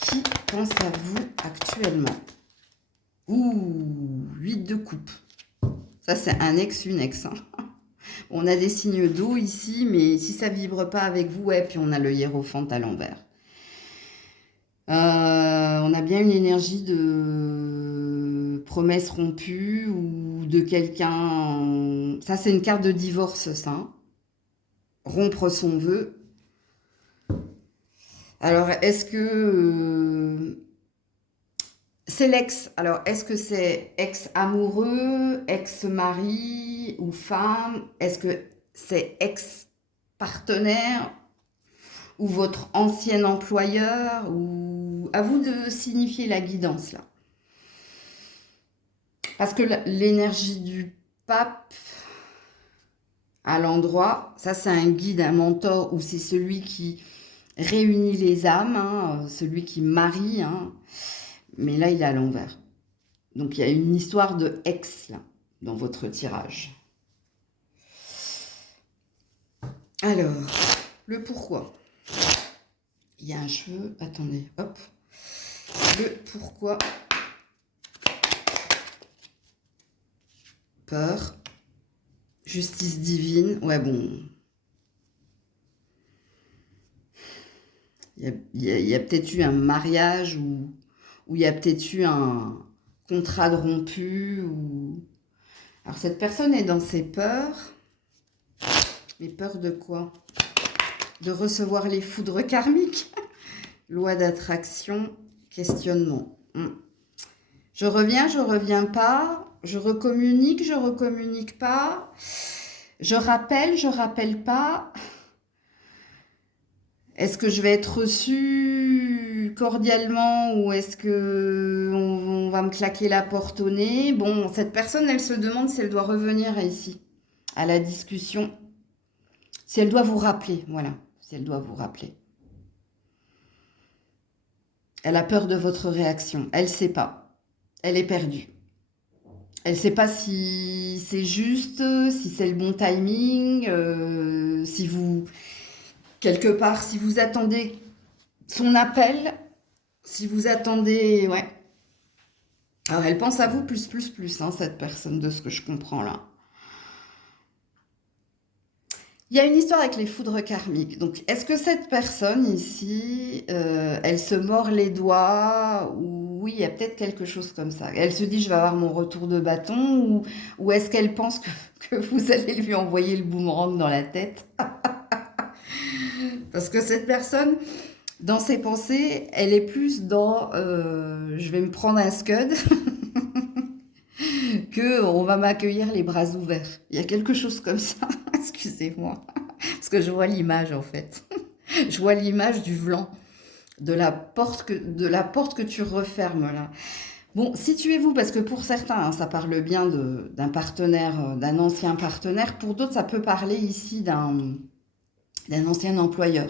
Qui pense à vous actuellement? Ouh, 8 de coupe. Ça, c'est un ex, une ex. Hein. On a des signes d'eau ici, mais si ça vibre pas avec vous, ouais, puis on a le hiérophante à l'envers. On a bien une énergie de promesse rompue ou de quelqu'un... Ça, c'est une carte de divorce, ça. Rompre son vœu. Alors, est-ce que... c'est l'ex. Alors, est-ce que c'est ex-amoureux, ex-mari ou femme? Est-ce que c'est ex-partenaire ou votre ancien employeur? Ou à vous de signifier la guidance, là. Parce que l'énergie du pape à l'endroit, ça c'est un guide, un mentor, ou c'est celui qui réunit les âmes, hein, celui qui marie, hein. Mais là il est à l'envers. Donc il y a une histoire de ex là, dans votre tirage. Alors, le pourquoi. Il y a un cheveu, attendez, hop. Le pourquoi. Peur. Justice divine. Ouais, bon. Il y a peut-être eu un mariage ou il y a peut-être eu un contrat de rompu. Ou... Alors, cette personne est dans ses peurs. Mais peur de quoi? De recevoir les foudres karmiques. Loi d'attraction, questionnement. Je reviens pas. Je recommunique pas. Je rappelle pas. Est-ce que je vais être reçue cordialement ou est-ce que on va me claquer la porte au nez? Bon, cette personne, elle se demande si elle doit revenir ici, à la discussion. Si elle doit vous rappeler, voilà. Si elle doit vous rappeler. Elle a peur de votre réaction. Elle ne sait pas. Elle est perdue. Elle ne sait pas si c'est juste, si c'est le bon timing, si vous... Quelque part, si vous attendez son appel, si vous attendez... Ouais. Alors, elle pense à vous plus, hein, cette personne, de ce que je comprends là. Il y a une histoire avec les foudres karmiques. Donc, est-ce que cette personne ici, elle se mord les doigts ou oui, il y a peut-être quelque chose comme ça. Elle se dit, je vais avoir mon retour de bâton ou est-ce qu'elle pense que vous allez lui envoyer le boomerang dans la tête? Parce que cette personne, dans ses pensées, elle est plus dans je vais me prendre un scud que on va m'accueillir les bras ouverts. Il y a quelque chose comme ça. Excusez-moi. Parce que je vois l'image en fait. Je vois l'image du vlan, de la porte que tu refermes là. Bon, situez-vous, parce que pour certains, hein, ça parle bien d'un partenaire, d'un ancien partenaire. Pour d'autres, ça peut parler ici d'un ancien employeur.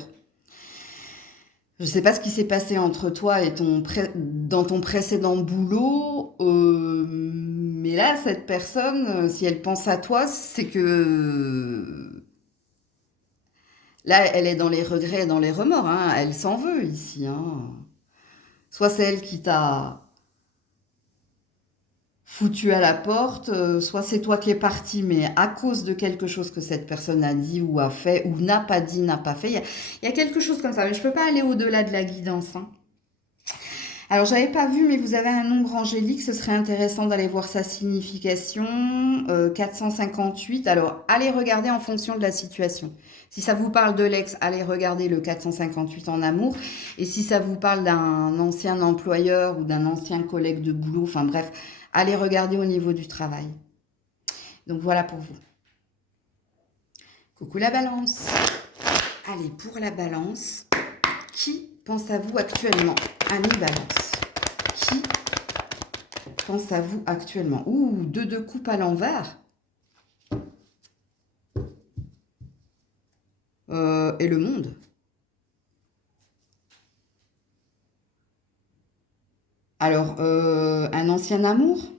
Je ne sais pas ce qui s'est passé entre toi et dans ton précédent boulot, mais là, cette personne, si elle pense à toi, c'est que là, elle est dans les regrets et dans les remords. Hein. Elle s'en veut ici. Hein. Soit c'est elle qui t'a foutu à la porte, soit c'est toi qui es parti, mais à cause de quelque chose que cette personne a dit ou a fait, ou n'a pas dit, n'a pas fait. Il y a quelque chose comme ça, mais je ne peux pas aller au-delà de la guidance. Hein. Alors, j'avais pas vu, mais vous avez un nombre angélique, ce serait intéressant d'aller voir sa signification. 458, alors allez regarder en fonction de la situation. Si ça vous parle de l'ex, allez regarder le 458 en amour. Et si ça vous parle d'un ancien employeur ou d'un ancien collègue de boulot, enfin bref, allez regarder au niveau du travail. Donc voilà pour vous. Coucou la balance. Allez, pour la balance, qui pense à vous actuellement? Ami balance. Qui pense à vous actuellement? Ouh, 2 de coupe à l'envers. Et le monde. Alors, un ancien amour?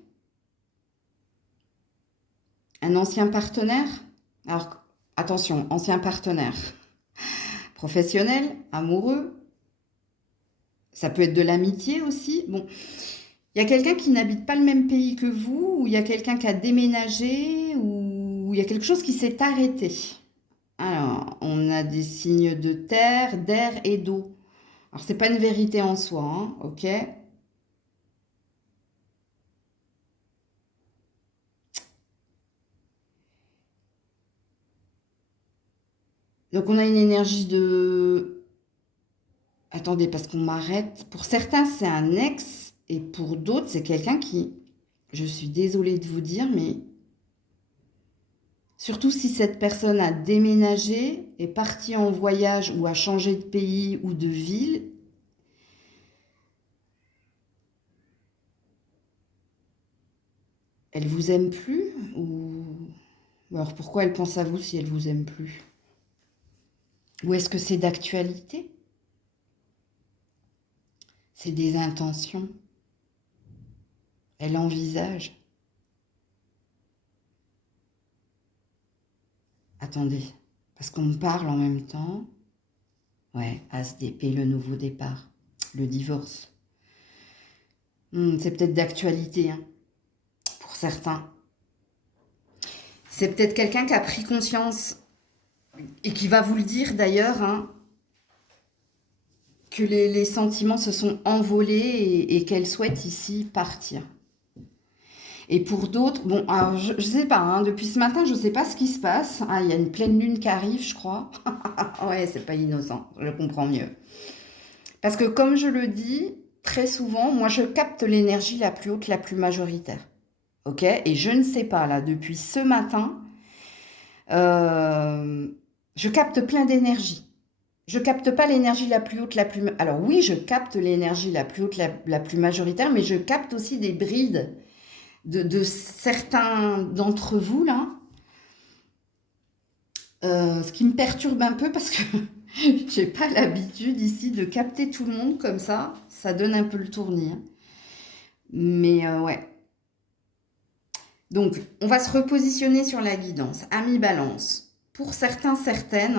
Un ancien partenaire? Alors, attention, ancien partenaire. Professionnel, amoureux, ça peut être de l'amitié aussi. Bon, il y a quelqu'un qui n'habite pas le même pays que vous, ou il y a quelqu'un qui a déménagé, ou il y a quelque chose qui s'est arrêté. Alors, on a des signes de terre, d'air et d'eau. Alors, c'est pas une vérité en soi, hein, ok? Donc, on a une énergie de... Attendez, parce qu'on m'arrête. Pour certains, c'est un ex, et pour d'autres, c'est quelqu'un qui... Je suis désolée de vous dire, mais surtout si cette personne a déménagé, est partie en voyage ou a changé de pays ou de ville, elle vous aime plus ou alors pourquoi elle pense à vous si elle vous aime plus? Ou est-ce que c'est d'actualité? C'est des intentions. Elle envisage. Attendez, parce qu'on me parle en même temps. Ouais, As d'épée, le nouveau départ, le divorce. C'est peut-être d'actualité, hein, pour certains. C'est peut-être quelqu'un qui a pris conscience et qui va vous le dire d'ailleurs, hein, que les sentiments se sont envolés et qu'elle souhaite ici partir. Et pour d'autres, bon, alors je sais pas, hein, depuis ce matin, je sais pas ce qui se passe. Ah, il y a une pleine lune qui arrive, je crois. Ouais, c'est pas innocent, je comprends mieux. Parce que comme je le dis, très souvent, moi je capte l'énergie la plus haute, la plus majoritaire. Ok? Et je ne sais pas, là, depuis ce matin, euh, je capte plein d'énergie. Je capte pas l'énergie la plus haute, la plus... Alors oui, je capte l'énergie la plus haute, la plus majoritaire, mais je capte aussi des brides de certains d'entre vous, là. Ce qui me perturbe un peu parce que j'ai pas l'habitude ici de capter tout le monde comme ça. Ça donne un peu le tournis, hein. Mais ouais. Donc, on va se repositionner sur la guidance. Ami Balance. Pour certains, certaines,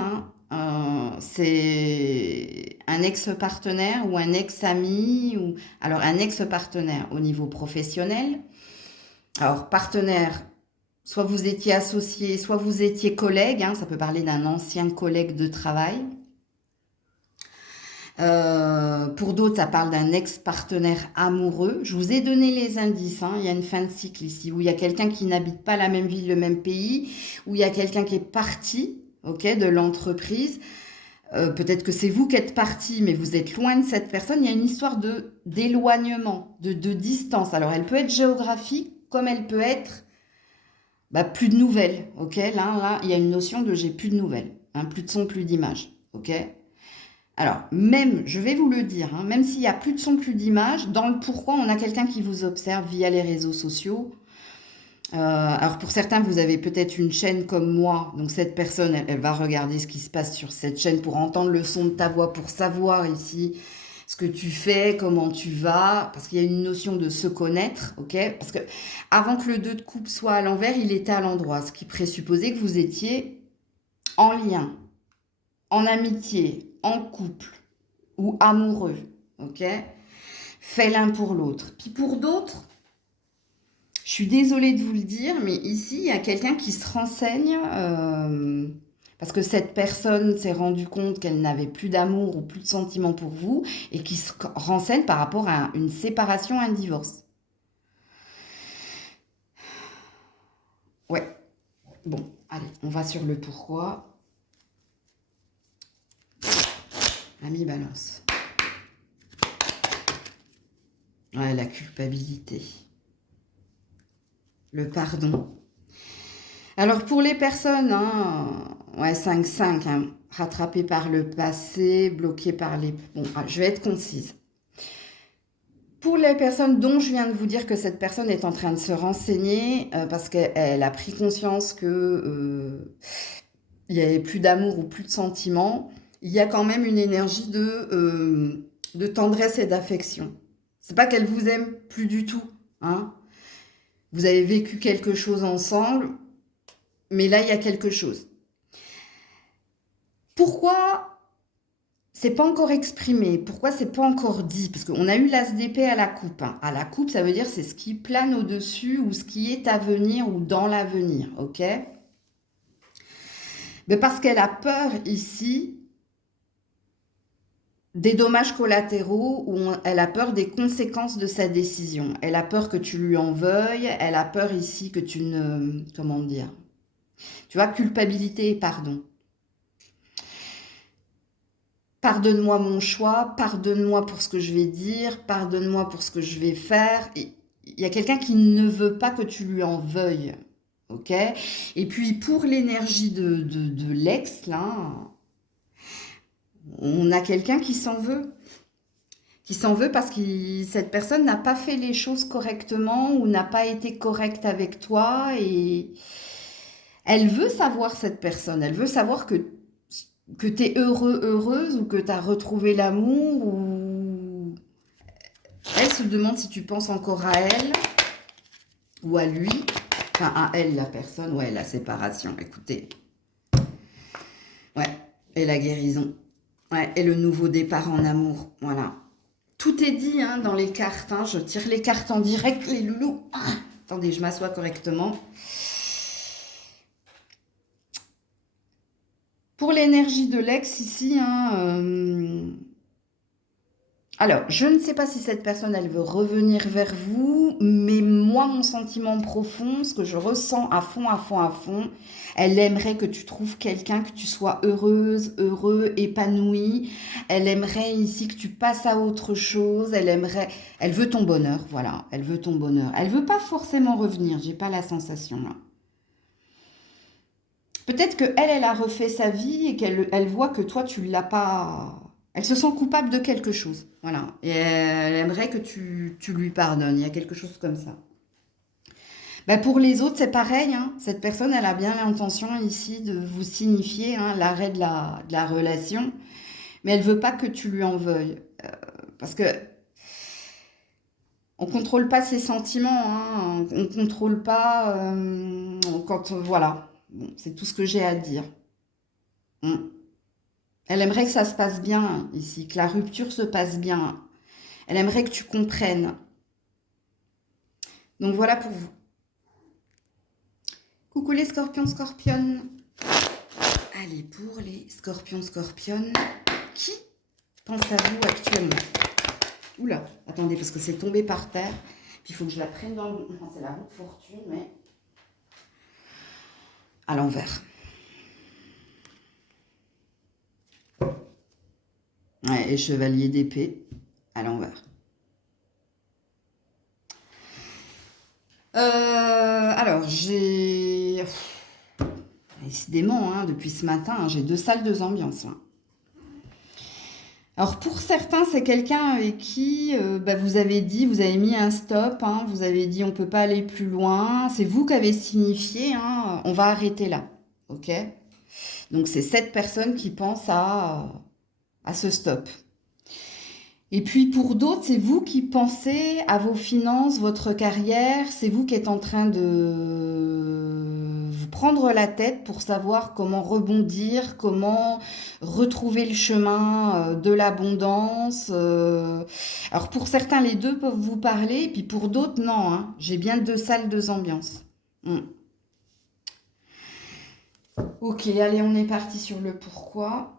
hein, c'est un ex-partenaire ou un ex-ami. Alors, un ex-partenaire au niveau professionnel. Alors, partenaire, soit vous étiez associé, soit vous étiez collègue, hein, ça peut parler d'un ancien collègue de travail. Pour d'autres, ça parle d'un ex-partenaire amoureux. Je vous ai donné les indices, hein. Il y a une fin de cycle ici, où il y a quelqu'un qui n'habite pas la même ville, le même pays, où il y a quelqu'un qui est parti, ok, de l'entreprise. Peut-être que c'est vous qui êtes parti, mais vous êtes loin de cette personne. Il y a une histoire d'éloignement, de distance. Alors, elle peut être géographique, comme elle peut être plus de nouvelles, ok? Là, il y a une notion de j'ai plus de nouvelles, hein, plus de son, plus d'image, ok? Alors, même, je vais vous le dire, hein, même s'il y a plus de son, plus d'image, dans le pourquoi, on a quelqu'un qui vous observe via les réseaux sociaux. Alors, pour certains, vous avez peut-être une chaîne comme moi, donc cette personne, elle va regarder ce qui se passe sur cette chaîne pour entendre le son de ta voix, pour savoir ici ce que tu fais, comment tu vas, parce qu'il y a une notion de se connaître, ok? Parce que avant que le 2 de coupe soit à l'envers, il était à l'endroit, ce qui présupposait que vous étiez en lien, en amitié, en couple ou amoureux, ok? Fait l'un pour l'autre. Puis pour d'autres, je suis désolée de vous le dire, mais ici, il y a quelqu'un qui se renseigne parce que cette personne s'est rendue compte qu'elle n'avait plus d'amour ou plus de sentiments pour vous et qui se renseigne par rapport à une séparation, un divorce. Ouais, bon, allez, on va sur le pourquoi. Ami Balance. Ouais, la culpabilité. Le pardon. Alors pour les personnes, hein, ouais, 5-5, hein, rattrapées par le passé, bloquées par les... Bon, je vais être concise. Pour les personnes dont je viens de vous dire que cette personne est en train de se renseigner parce qu'elle a pris conscience que il n'y avait plus d'amour ou plus de sentiments, il y a quand même une énergie de tendresse et d'affection. C'est pas qu'elle vous aime plus du tout, hein. Vous avez vécu quelque chose ensemble, mais là, il y a quelque chose. Pourquoi c'est pas encore exprimé. Pourquoi c'est pas encore dit? Parce qu'on a eu l'as d'épée à la coupe, hein. À la coupe, ça veut dire c'est ce qui plane au-dessus ou ce qui est à venir ou dans l'avenir, ok? Mais parce qu'elle a peur ici des dommages collatéraux ou elle a peur des conséquences de sa décision. Elle a peur que tu lui en veuilles, elle a peur ici que tu ne... Comment dire? Tu vois, culpabilité et pardon. Pardonne-moi mon choix, pardonne-moi pour ce que je vais dire, pardonne-moi pour ce que je vais faire. Il y a quelqu'un qui ne veut pas que tu lui en veuilles. Ok? Et puis pour l'énergie de l'ex, là, on a quelqu'un qui s'en veut. Qui s'en veut parce que cette personne n'a pas fait les choses correctement ou n'a pas été correcte avec toi et elle veut savoir cette personne, elle veut savoir que tu es heureux, heureuse ou que tu as retrouvé l'amour ou elle se demande si tu penses encore à elle ou à lui, enfin à elle la personne, ouais la séparation, écoutez, ouais, et la guérison, ouais, et le nouveau départ en amour, voilà. Tout est dit hein, dans les cartes. Hein. Je tire les cartes en direct, les loulous. Ah, attendez, je m'assois correctement. Pour l'énergie de l'ex ici, hein, alors, je ne sais pas si cette personne, elle veut revenir vers vous, mais moi, mon sentiment profond, ce que je ressens à fond, à fond, à fond, elle aimerait que tu trouves quelqu'un, que tu sois heureuse, heureux, épanoui. Elle aimerait ici que tu passes à autre chose. Elle veut ton bonheur, voilà. Elle veut ton bonheur. Elle veut pas forcément revenir. J'ai pas la sensation là. Peut-être que elle a refait sa vie et qu'elle voit que toi, tu l'as pas. Elle se sent coupable de quelque chose. Voilà. Et elle aimerait que tu lui pardonnes. Il y a quelque chose comme ça. Ben pour les autres, c'est pareil. Hein. Cette personne, elle a bien l'intention ici de vous signifier hein, l'arrêt de la relation. Mais elle veut pas que tu lui en veuilles. Parce que on contrôle pas ses sentiments. Hein. On contrôle pas quand... voilà. Bon, c'est tout ce que j'ai à dire. Mm. Elle aimerait que ça se passe bien ici, que la rupture se passe bien. Elle aimerait que tu comprennes. Donc voilà pour vous. Coucou les scorpions, scorpionnes. Allez, pour les scorpions, scorpionnes, qui pense à vous actuellement? Oula, attendez, parce que c'est tombé par terre. Puis il faut que je la prenne dans le... Enfin, c'est la roue de fortune, mais... à l'envers. Ouais, et chevalier d'épée, à l'envers. Alors, j'ai... Décidément, hein, depuis ce matin, hein, j'ai 2 salles, 2 ambiances. Hein. Alors pour certains, c'est quelqu'un avec qui bah, vous avez dit, vous avez mis un stop, hein, vous avez dit on ne peut pas aller plus loin. C'est vous qui avez signifié, hein, on va arrêter là. Ok? Donc c'est cette personne qui pense à ce stop. Et puis pour d'autres, c'est vous qui pensez à vos finances, votre carrière, c'est vous qui êtes en train de vous prendre la tête pour savoir comment rebondir, comment retrouver le chemin de l'abondance. Alors pour certains, les deux peuvent vous parler, et puis pour d'autres, non. Hein. J'ai bien 2 salles, 2 ambiances. Ok, allez, on est parti sur le pourquoi.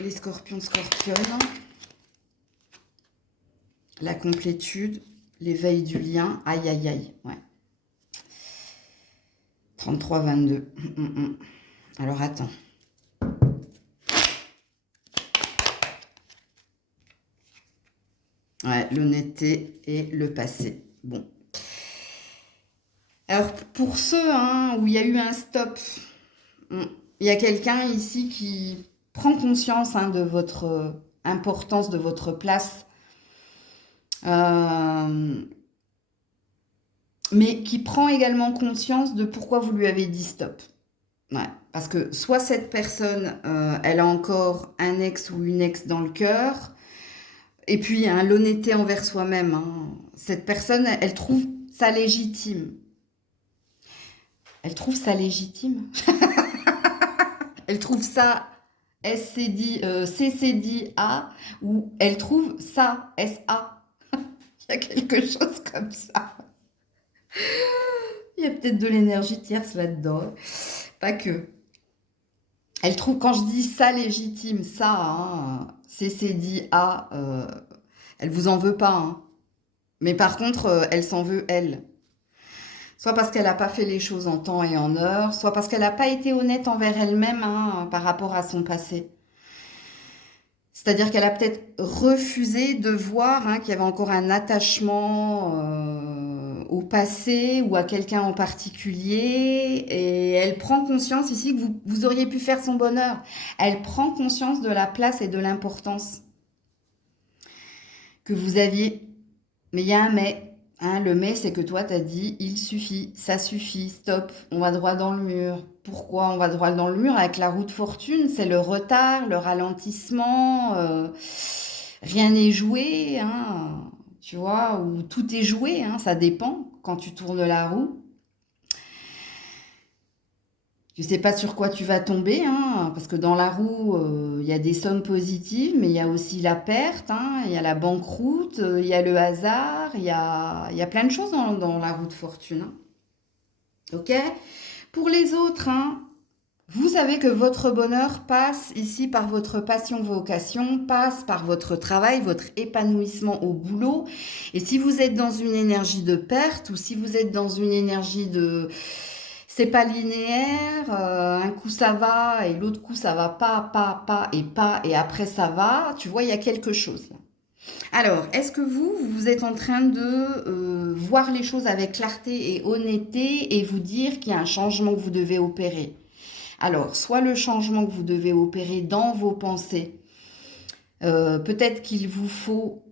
Les scorpions, scorpionnes, la complétude, l'éveil du lien, aïe aïe aïe, ouais. 33-22. Alors attends. Ouais, l'honnêteté et le passé. Bon. Alors pour ceux hein, où il y a eu un stop, il y a quelqu'un ici qui prend conscience hein, de votre importance, de votre place. Mais qui prend également conscience de pourquoi vous lui avez dit stop. Ouais, parce que soit cette personne, elle a encore un ex ou une ex dans le cœur, et puis hein, l'honnêteté envers soi-même. Hein. Cette personne, elle trouve ça légitime. Elle trouve ça légitime. Elle trouve ça CCDA ou elle trouve ça SA. Il y a quelque chose comme ça. Il y a peut-être de l'énergie tierce là-dedans. Pas que. Elle trouve, quand je dis ça légitime, ça, hein, CCDA, elle vous en veut pas. Hein. Mais par contre, elle s'en veut, elle. Soit parce qu'elle n'a pas fait les choses en temps et en heure, soit parce qu'elle n'a pas été honnête envers elle-même hein, par rapport à son passé. C'est-à-dire qu'elle a peut-être refusé de voir hein, qu'il y avait encore un attachement au passé ou à quelqu'un en particulier. Et elle prend conscience ici que vous auriez pu faire son bonheur. Elle prend conscience de la place et de l'importance que vous aviez. Mais il y a un mais. Hein, le mais, c'est que toi, tu as dit, il suffit, ça suffit, stop, on va droit dans le mur. Pourquoi on va droit dans le mur avec la roue de fortune? C'est le retard, le ralentissement, rien n'est joué, hein, tu vois, ou tout est joué, hein, ça dépend quand tu tournes la roue. Tu sais pas sur quoi tu vas tomber, hein, parce que dans la roue, il y a des sommes positives, mais il y a aussi la perte, hein, il y a la banqueroute, il y a le hasard, il y a plein de choses dans la roue de fortune. Hein. Ok? Pour les autres, hein, vous savez que votre bonheur passe ici par votre passion-vocation, passe par votre travail, votre épanouissement au boulot. Et si vous êtes dans une énergie de perte ou si vous êtes dans une énergie de c'est pas linéaire, un coup ça va et l'autre coup ça va pas et après ça va, tu vois, il y a quelque chose là. Alors, est-ce que vous êtes en train de voir les choses avec clarté et honnêteté et vous dire qu'il y a un changement que vous devez opérer? Alors, soit le changement que vous devez opérer dans vos pensées, peut-être qu'il vous faut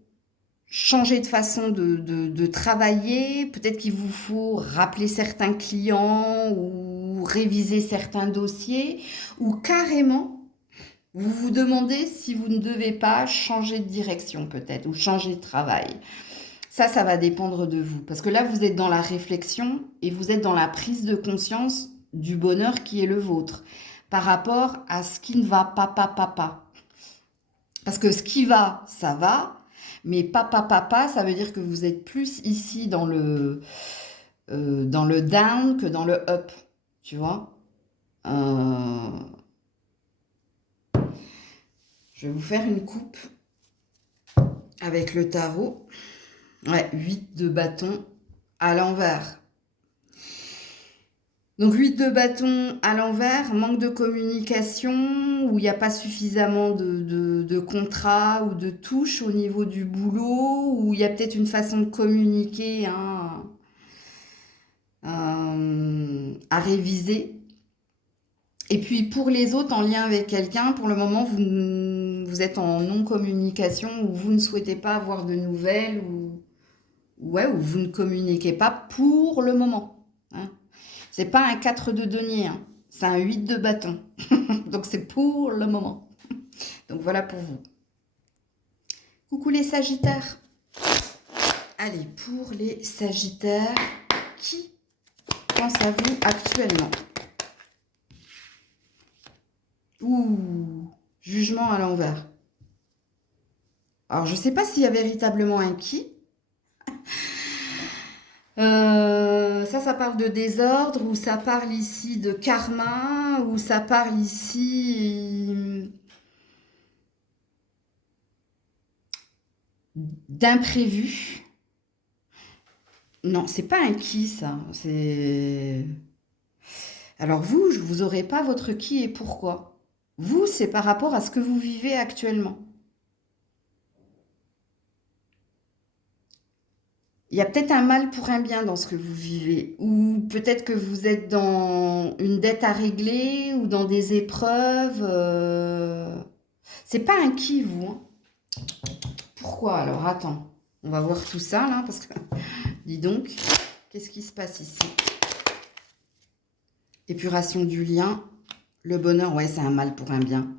changer de façon de travailler, peut-être qu'il vous faut rappeler certains clients ou réviser certains dossiers, ou carrément, vous vous demandez si vous ne devez pas changer de direction peut-être, ou changer de travail. Ça va dépendre de vous, parce que là, vous êtes dans la réflexion et vous êtes dans la prise de conscience du bonheur qui est le vôtre, par rapport à ce qui ne va pas. Parce que ce qui va, ça va, mais papa, ça veut dire que vous êtes plus ici dans le down que dans le up, tu vois. Je vais vous faire une coupe avec le tarot. Ouais, 8 de bâton à l'envers. Donc 8 de bâton à l'envers, manque de communication, où il n'y a pas suffisamment de contrats ou de touches au niveau du boulot, où il y a peut-être une façon de communiquer hein, à réviser. Et puis pour les autres, en lien avec quelqu'un, pour le moment, vous êtes en non-communication, ou vous ne souhaitez pas avoir de nouvelles, ou vous ne communiquez pas pour le moment. Hein. C'est pas un 4 de denier, hein. C'est un 8 de bâton. Donc c'est pour le moment. Donc voilà pour vous. Coucou les Sagittaires. Allez, pour les Sagittaires, qui pense à vous actuellement? Ouh, jugement à l'envers. Alors je ne sais pas s'il y a véritablement un qui. Ça parle de désordre, ou ça parle ici de karma, ou ça parle ici d'imprévu. Non, c'est pas un qui, ça. C'est... Alors vous n'aurez pas votre qui et pourquoi. Vous, c'est par rapport à ce que vous vivez actuellement. Il y a peut-être un mal pour un bien dans ce que vous vivez, ou peut-être que vous êtes dans une dette à régler, ou dans des épreuves. C'est pas un qui, vous. Hein. Pourquoi alors? Attends, on va voir tout ça là, parce que, dis donc, qu'est-ce qui se passe ici? Épuration du lien, le bonheur, ouais, c'est un mal pour un bien.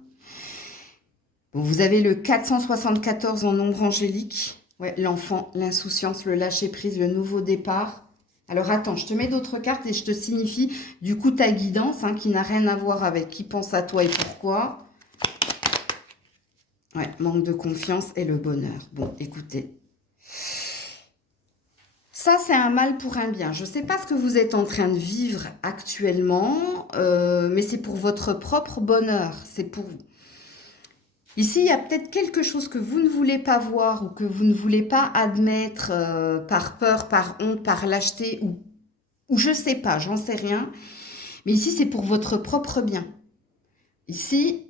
Bon, vous avez le 474 en nombre angélique. Ouais, l'enfant, l'insouciance, le lâcher-prise, le nouveau départ. Alors attends, je te mets d'autres cartes et je te signifie du coup ta guidance, hein, qui n'a rien à voir avec qui pense à toi et pourquoi. Ouais, manque de confiance et le bonheur. Bon, écoutez. Ça, c'est un mal pour un bien. Je ne sais pas ce que vous êtes en train de vivre actuellement, mais c'est pour votre propre bonheur. C'est pour vous. Ici, il y a peut-être quelque chose que vous ne voulez pas voir ou que vous ne voulez pas admettre par peur, par honte, par lâcheté ou je ne sais pas, j'en sais rien. Mais ici, c'est pour votre propre bien. Ici,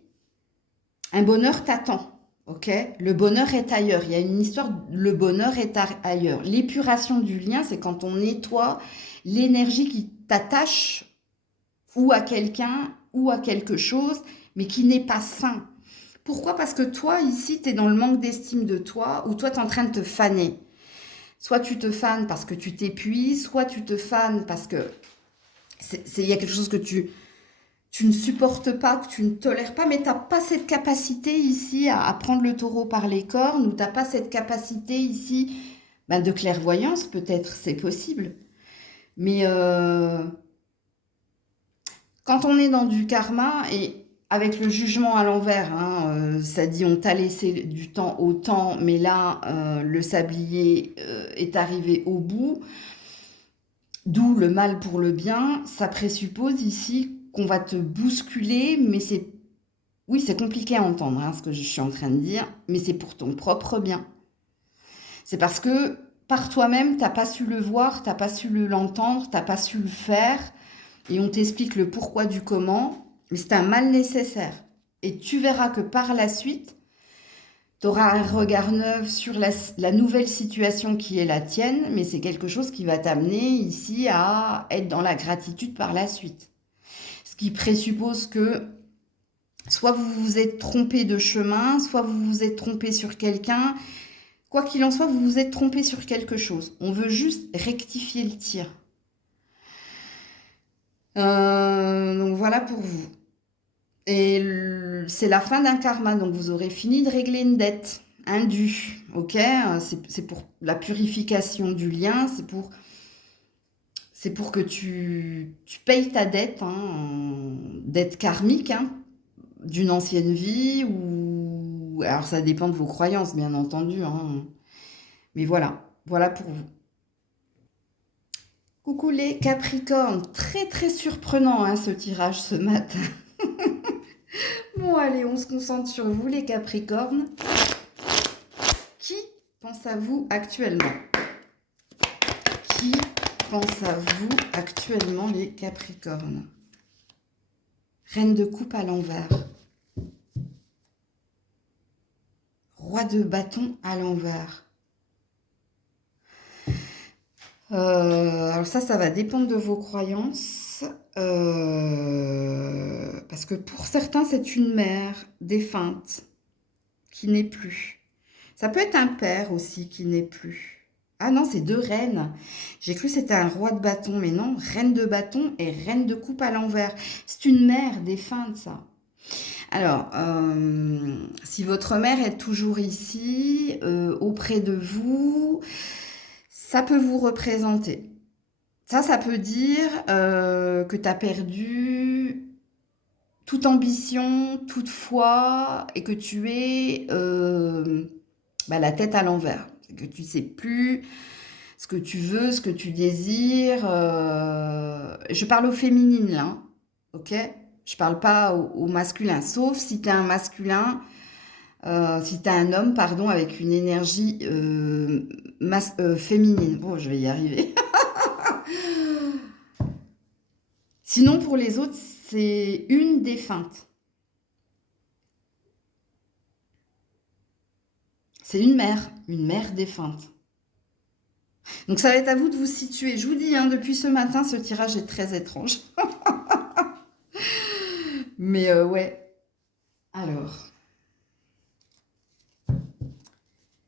un bonheur t'attend. Ok, le bonheur est ailleurs. Il y a une histoire, le bonheur est ailleurs. L'épuration du lien, c'est quand on nettoie l'énergie qui t'attache ou à quelqu'un ou à quelque chose, mais qui n'est pas sain. Pourquoi? Parce que toi, ici, tu es dans le manque d'estime de toi, ou toi, tu es en train de te faner. Soit tu te fanes parce que tu t'épuises, soit tu te fanes parce que il y a quelque chose que tu ne supportes pas, que tu ne tolères pas, mais tu n'as pas cette capacité ici à prendre le taureau par les cornes, ou tu n'as pas cette capacité ici de clairvoyance, peut-être, c'est possible. Mais quand on est dans du karma, et avec le jugement à l'envers, hein, ça dit on t'a laissé du temps au temps, mais là, le sablier est arrivé au bout, d'où le mal pour le bien, ça présuppose ici qu'on va te bousculer, mais c'est... Oui, c'est compliqué à entendre, hein, ce que je suis en train de dire, mais c'est pour ton propre bien. C'est parce que par toi-même, tu n'as pas su le voir, tu n'as pas su l'entendre, tu n'as pas su le faire, et on t'explique le pourquoi du comment, mais c'est un mal nécessaire. Et tu verras que par la suite, tu auras un regard neuf sur la nouvelle situation qui est la tienne, mais c'est quelque chose qui va t'amener ici à être dans la gratitude par la suite. Ce qui présuppose que soit vous vous êtes trompé de chemin, soit vous vous êtes trompé sur quelqu'un. Quoi qu'il en soit, vous vous êtes trompé sur quelque chose. On veut juste rectifier le tir. Donc voilà pour vous. Et c'est la fin d'un karma, donc vous aurez fini de régler une dette, un dû, ok? C'est pour la purification du lien, c'est pour que tu payes ta dette, hein, dette karmique, hein, d'une ancienne vie, ou... Alors ça dépend de vos croyances, bien entendu, hein. Mais voilà, voilà pour vous. Coucou les Capricornes, très très surprenant hein, ce tirage ce matin. Bon allez, on se concentre sur vous les Capricornes. Qui pense à vous actuellement? Qui pense à vous actuellement les Capricornes? Reine de coupe à l'envers. Roi de bâton à l'envers. Alors ça va dépendre de vos croyances. Parce que pour certains, c'est une mère défunte qui n'est plus. Ça peut être un père aussi qui n'est plus. Ah non, c'est deux reines. J'ai cru que c'était un roi de bâton, mais non, reine de bâton et reine de coupe à l'envers. C'est une mère défunte, ça. Alors, si votre mère est toujours ici, auprès de vous, ça peut vous représenter. Ça peut dire que tu as perdu toute ambition, toute foi, et que tu es la tête à l'envers. Que tu ne sais plus ce que tu veux, ce que tu désires. Je parle au féminin, là, ok? Je parle pas au masculin, sauf si tu es un masculin, si tu es un homme, pardon, avec une énergie féminine. Bon, je vais y arriver. Sinon, pour les autres, c'est une défunte. C'est une mère défunte. Donc, ça va être à vous de vous situer. Je vous dis, hein, depuis ce matin, ce tirage est très étrange. Mais ouais. Alors.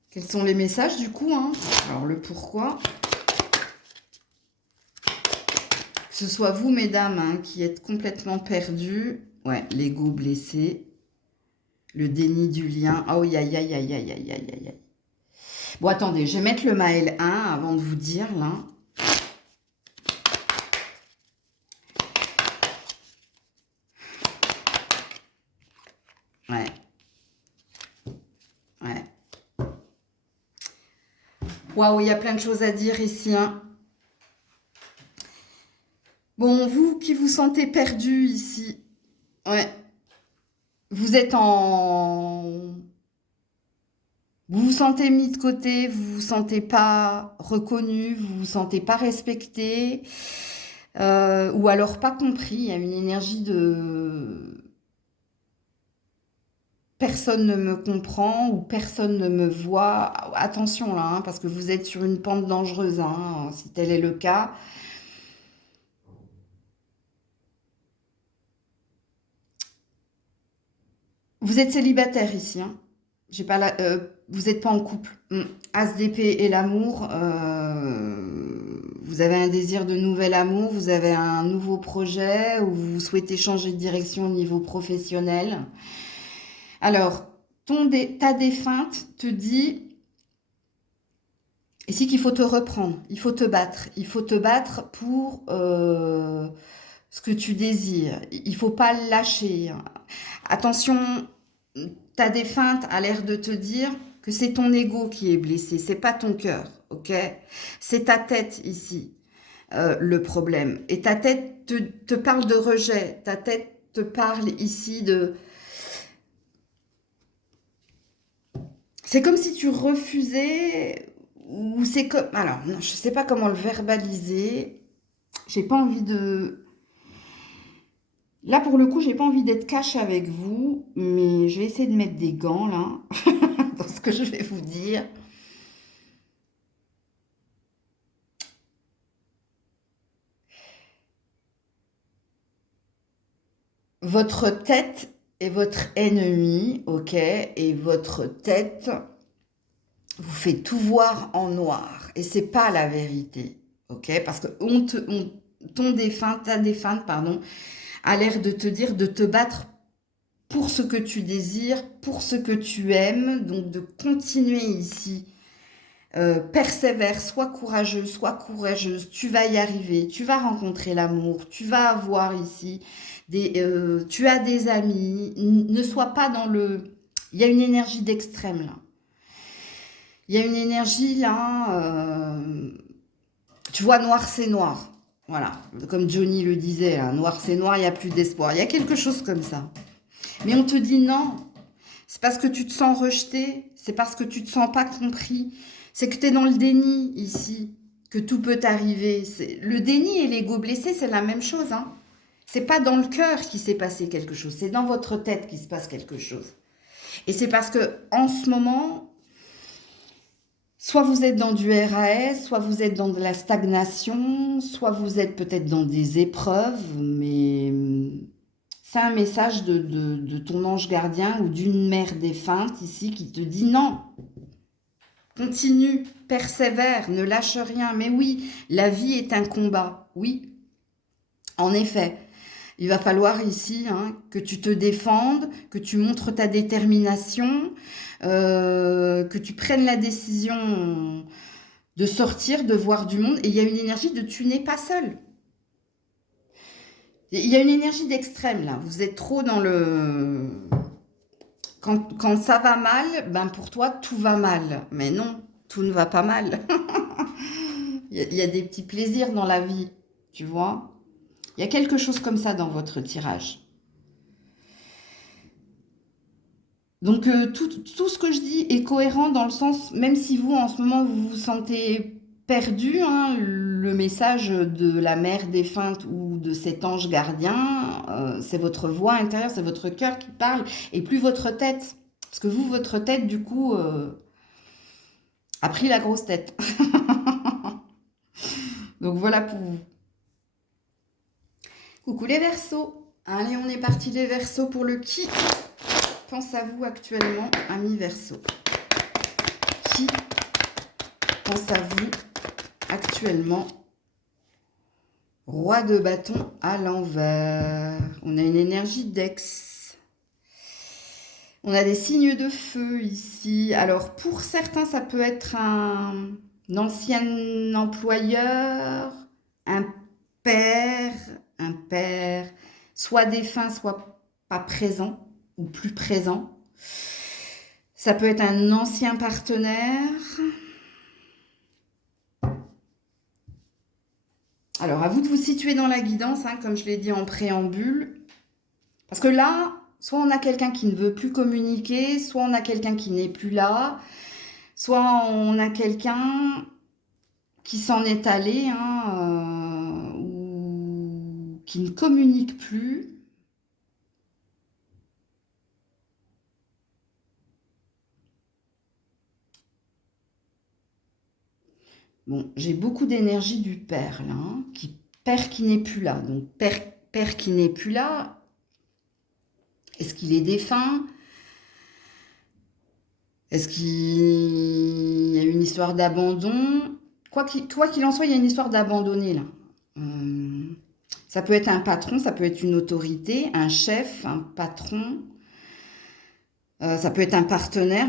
Quels sont les messages, du coup, hein? Alors, le pourquoi. Que ce soit vous, mesdames, hein, qui êtes complètement perdues. Ouais, l'ego blessé. Le déni du lien. Oh, aïe, aïe, aïe, aïe, aïe, aïe, aïe, aïe. Bon, attendez, je vais mettre le Maël 1 avant de vous dire, là. Ouais, ouais. Waouh, il y a plein de choses à dire ici, hein. Bon, vous qui vous sentez perdu ici, ouais, vous êtes en... Vous vous sentez mis de côté, vous vous sentez pas reconnu, vous vous sentez pas respecté, ou alors pas compris. Il y a une énergie de personne ne me comprend ou personne ne me voit. Attention là, hein, parce que vous êtes sur une pente dangereuse, hein, si tel est le cas. Vous êtes célibataire ici, hein. J'ai pas vous n'êtes pas en couple. As d'épée et l'amour. Vous avez un désir de nouvel amour, vous avez un nouveau projet ou vous souhaitez changer de direction au niveau professionnel. Alors, ta défunte te dit ici qu'il faut te reprendre, il faut te battre. Il faut te battre pour ce que tu désires. Il faut pas le lâcher. Attention, ta défunte a l'air de te dire que c'est ton ego qui est blessé, c'est pas ton cœur, ok? C'est ta tête ici, le problème. Et ta tête te parle de rejet, ta tête te parle ici de... C'est comme si tu refusais, ou c'est comme... Alors, non, je sais pas comment le verbaliser. J'ai pas envie de... Là, pour le coup, j'ai pas envie d'être cash avec vous, mais je vais essayer de mettre des gants, là, dans ce que je vais vous dire. Votre tête est votre ennemi, ok? Et votre tête vous fait tout voir en noir. Et c'est pas la vérité, ok? Parce que ton défunt, ta défunte, pardon, a l'air de te dire de te battre pour ce que tu désires, pour ce que tu aimes, donc de continuer ici. Persévère, sois courageuse, tu vas y arriver, tu vas rencontrer l'amour, tu vas avoir ici tu as des amis, ne sois pas dans le... Il y a une énergie d'extrême là. Il y a une énergie là, tu vois, noir c'est noir. Voilà, comme Johnny le disait, là, noir c'est noir, il n'y a plus d'espoir. Il y a quelque chose comme ça. Mais on te dit non, c'est parce que tu te sens rejeté, c'est parce que tu te sens pas compris, c'est que tu es dans le déni ici, que tout peut arriver. Le déni et l'ego blessé, c'est la même chose, hein. C'est pas dans le cœur qu'il s'est passé quelque chose, c'est dans votre tête qu'il se passe quelque chose. Et c'est parce que en ce moment, soit vous êtes dans du RAS, soit vous êtes dans de la stagnation, soit vous êtes peut-être dans des épreuves, mais c'est un message de ton ange gardien ou d'une mère défunte ici qui te dit non, continue, persévère, ne lâche rien. Mais oui, la vie est un combat, oui, en effet. Il va falloir ici que tu te défendes, que tu montres ta détermination, que tu prennes la décision de sortir, de voir du monde. Et il y a une énergie de tu n'es pas seul. Il y a une énergie d'extrême là. Vous êtes trop dans le... Quand ça va mal, ben pour toi, tout va mal. Mais non, tout ne va pas mal. Il y a des petits plaisirs dans la vie, tu vois. Il y a quelque chose comme ça dans votre tirage. Donc tout ce que je dis est cohérent dans le sens, même si vous en ce moment vous vous sentez perdu, hein, le message de la mère défunte ou de cet ange gardien, c'est votre voix intérieure, c'est votre cœur qui parle et plus votre tête. Parce que vous, votre tête, du coup, a pris la grosse tête. Donc voilà pour vous. Coucou les Verseaux. Allez, on est parti les Verseaux pour le qui pense à vous actuellement, ami Verseau. Qui pense à vous actuellement? Roi de bâton à l'envers. On a une énergie d'ex. On a des signes de feu ici. Alors, pour certains, ça peut être un ancien employeur, un père, soit défunt, soit pas présent. ou plus présent. Ça peut être un ancien partenaire. Alors, à vous de vous situer dans la guidance, hein, comme je l'ai dit en préambule. Parce que là, soit on a quelqu'un qui ne veut plus communiquer, soit on a quelqu'un qui n'est plus là, soit on a quelqu'un qui s'en est allé, hein, ou qui ne communique plus. Bon, j'ai beaucoup d'énergie du père, là, hein, père qui n'est plus là. Donc, père qui n'est plus là, est-ce qu'il est défunt? Est-ce qu'il y a une histoire d'abandon? Quoi qu'il en soit, il y a une histoire d'abandonné, là. Ça peut être un patron, ça peut être une autorité, un chef, un patron. Ça peut être un partenaire.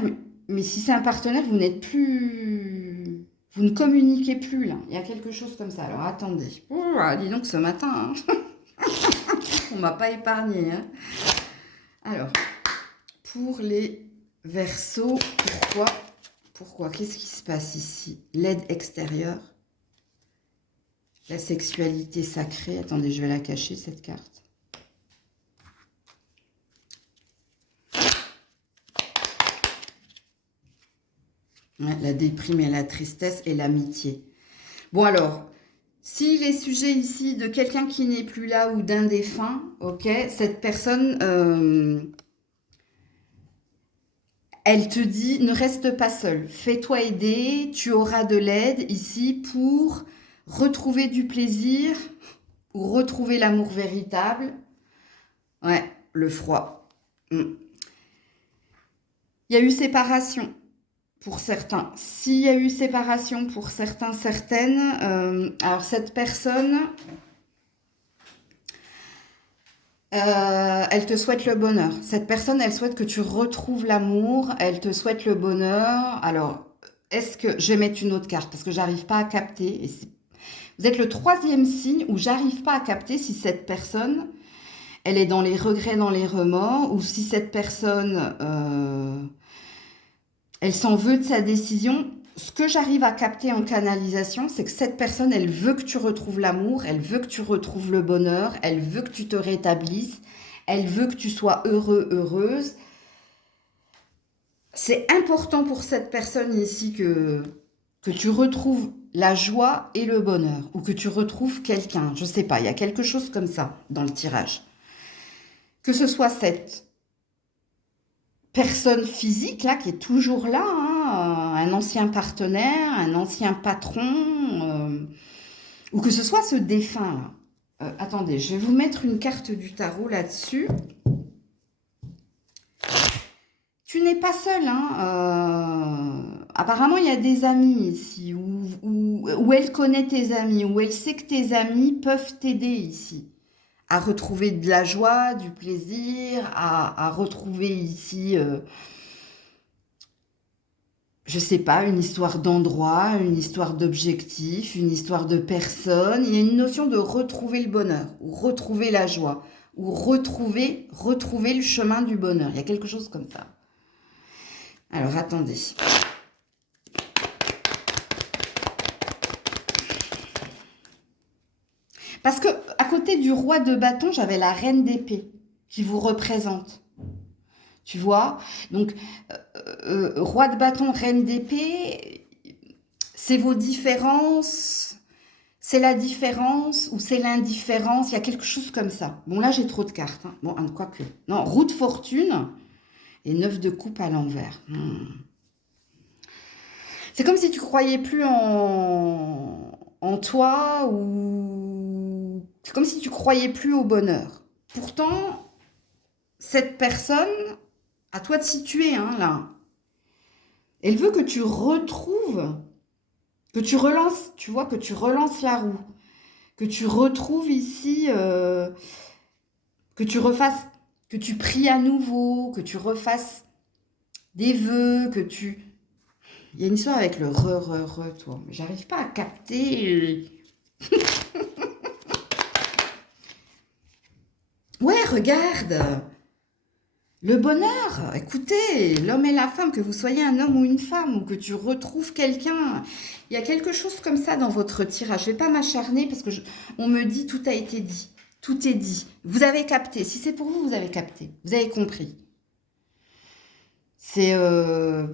Mais si c'est un partenaire, vous n'êtes plus... Vous ne communiquez plus, là. Il y a quelque chose comme ça. Alors, attendez. Oh, dis donc, ce matin, hein. On m'a pas épargné, hein. Alors, pour les Verseaux, pourquoi? Qu'est-ce qui se passe ici? L'aide extérieure. La sexualité sacrée. Attendez, je vais la cacher, cette carte. Ouais, la déprime et la tristesse et l'amitié. Bon alors, s'il est sujet ici de quelqu'un qui n'est plus là ou d'un défunt, ok, cette personne, elle te dit, ne reste pas seul, fais-toi aider, tu auras de l'aide ici pour retrouver du plaisir ou retrouver l'amour véritable. Ouais, le froid. Il y a eu séparation pour certains. S'il y a eu séparation pour certains, certaines, alors cette personne, elle te souhaite le bonheur. Cette personne, elle souhaite que tu retrouves l'amour, elle te souhaite le bonheur. Alors, est-ce que... Je vais mettre une autre carte parce que j'arrive pas à capter. Vous êtes le 3e signe où j'arrive pas à capter si cette personne, elle est dans les regrets, dans les remords, ou si cette personne, elle s'en veut de sa décision. Ce que j'arrive à capter en canalisation, c'est que cette personne, elle veut que tu retrouves l'amour, elle veut que tu retrouves le bonheur, elle veut que tu te rétablisses, elle veut que tu sois heureux, heureuse. C'est important pour cette personne ici que tu retrouves la joie et le bonheur, ou que tu retrouves quelqu'un, je ne sais pas, il y a quelque chose comme ça dans le tirage. Que ce soit cette personne physique, là, qui est toujours là, hein, un ancien partenaire, un ancien patron, ou que ce soit ce défunt, là. Attendez, je vais vous mettre une carte du tarot là-dessus. Tu n'es pas seul, hein. Apparemment, il y a des amis ici, où elle connaît tes amis, où elle sait que tes amis peuvent t'aider ici à retrouver de la joie, du plaisir, à retrouver ici, je sais pas, une histoire d'endroit, une histoire d'objectif, une histoire de personne. Il y a une notion de retrouver le bonheur, ou retrouver la joie, ou retrouver le chemin du bonheur. Il y a quelque chose comme ça. Alors, attendez. Parce que à côté du roi de bâton, j'avais la reine d'épée qui vous représente. Tu vois? Donc, roi de bâton, reine d'épée, c'est vos différences, c'est la différence ou c'est l'indifférence. Il y a quelque chose comme ça. Bon, là, j'ai trop de cartes, hein. Bon, quoique. Non, roue de fortune et 9 de coupe à l'envers. C'est comme si tu croyais plus en toi, ou c'est comme si tu croyais plus au bonheur. Pourtant, cette personne, à toi de situer, hein, là, elle veut que tu retrouves, que tu relances, tu vois, que tu relances la roue, que tu retrouves ici, que tu refasses, que tu pries à nouveau, que tu refasses des vœux, que tu... Il y a une histoire avec le toi. Mais j'arrive pas à capter. Ouais, regarde. Le bonheur, écoutez, l'homme et la femme, que vous soyez un homme ou une femme, ou que tu retrouves quelqu'un, il y a quelque chose comme ça dans votre tirage. Je ne vais pas m'acharner parce que on me dit tout a été dit. Tout est dit. Vous avez capté. Si c'est pour vous, vous avez capté. Vous avez compris. C'est...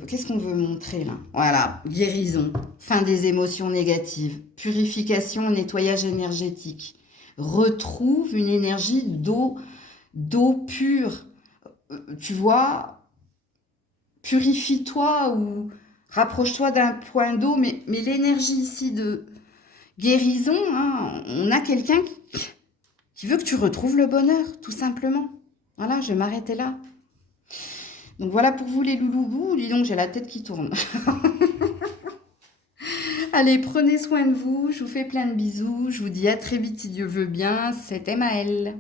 qu'est-ce qu'on veut montrer là? Voilà, guérison, fin des émotions négatives, purification, nettoyage énergétique. Retrouve une énergie d'eau pure. Tu vois, purifie-toi ou rapproche-toi d'un point d'eau, mais l'énergie ici de guérison, hein, on a quelqu'un qui veut que tu retrouves le bonheur, tout simplement. Voilà, je vais m'arrêter là. Donc voilà pour vous les louloubous, dis donc j'ai la tête qui tourne. Allez, prenez soin de vous, je vous fais plein de bisous, je vous dis à très vite si Dieu veut bien, c'était Maëlle.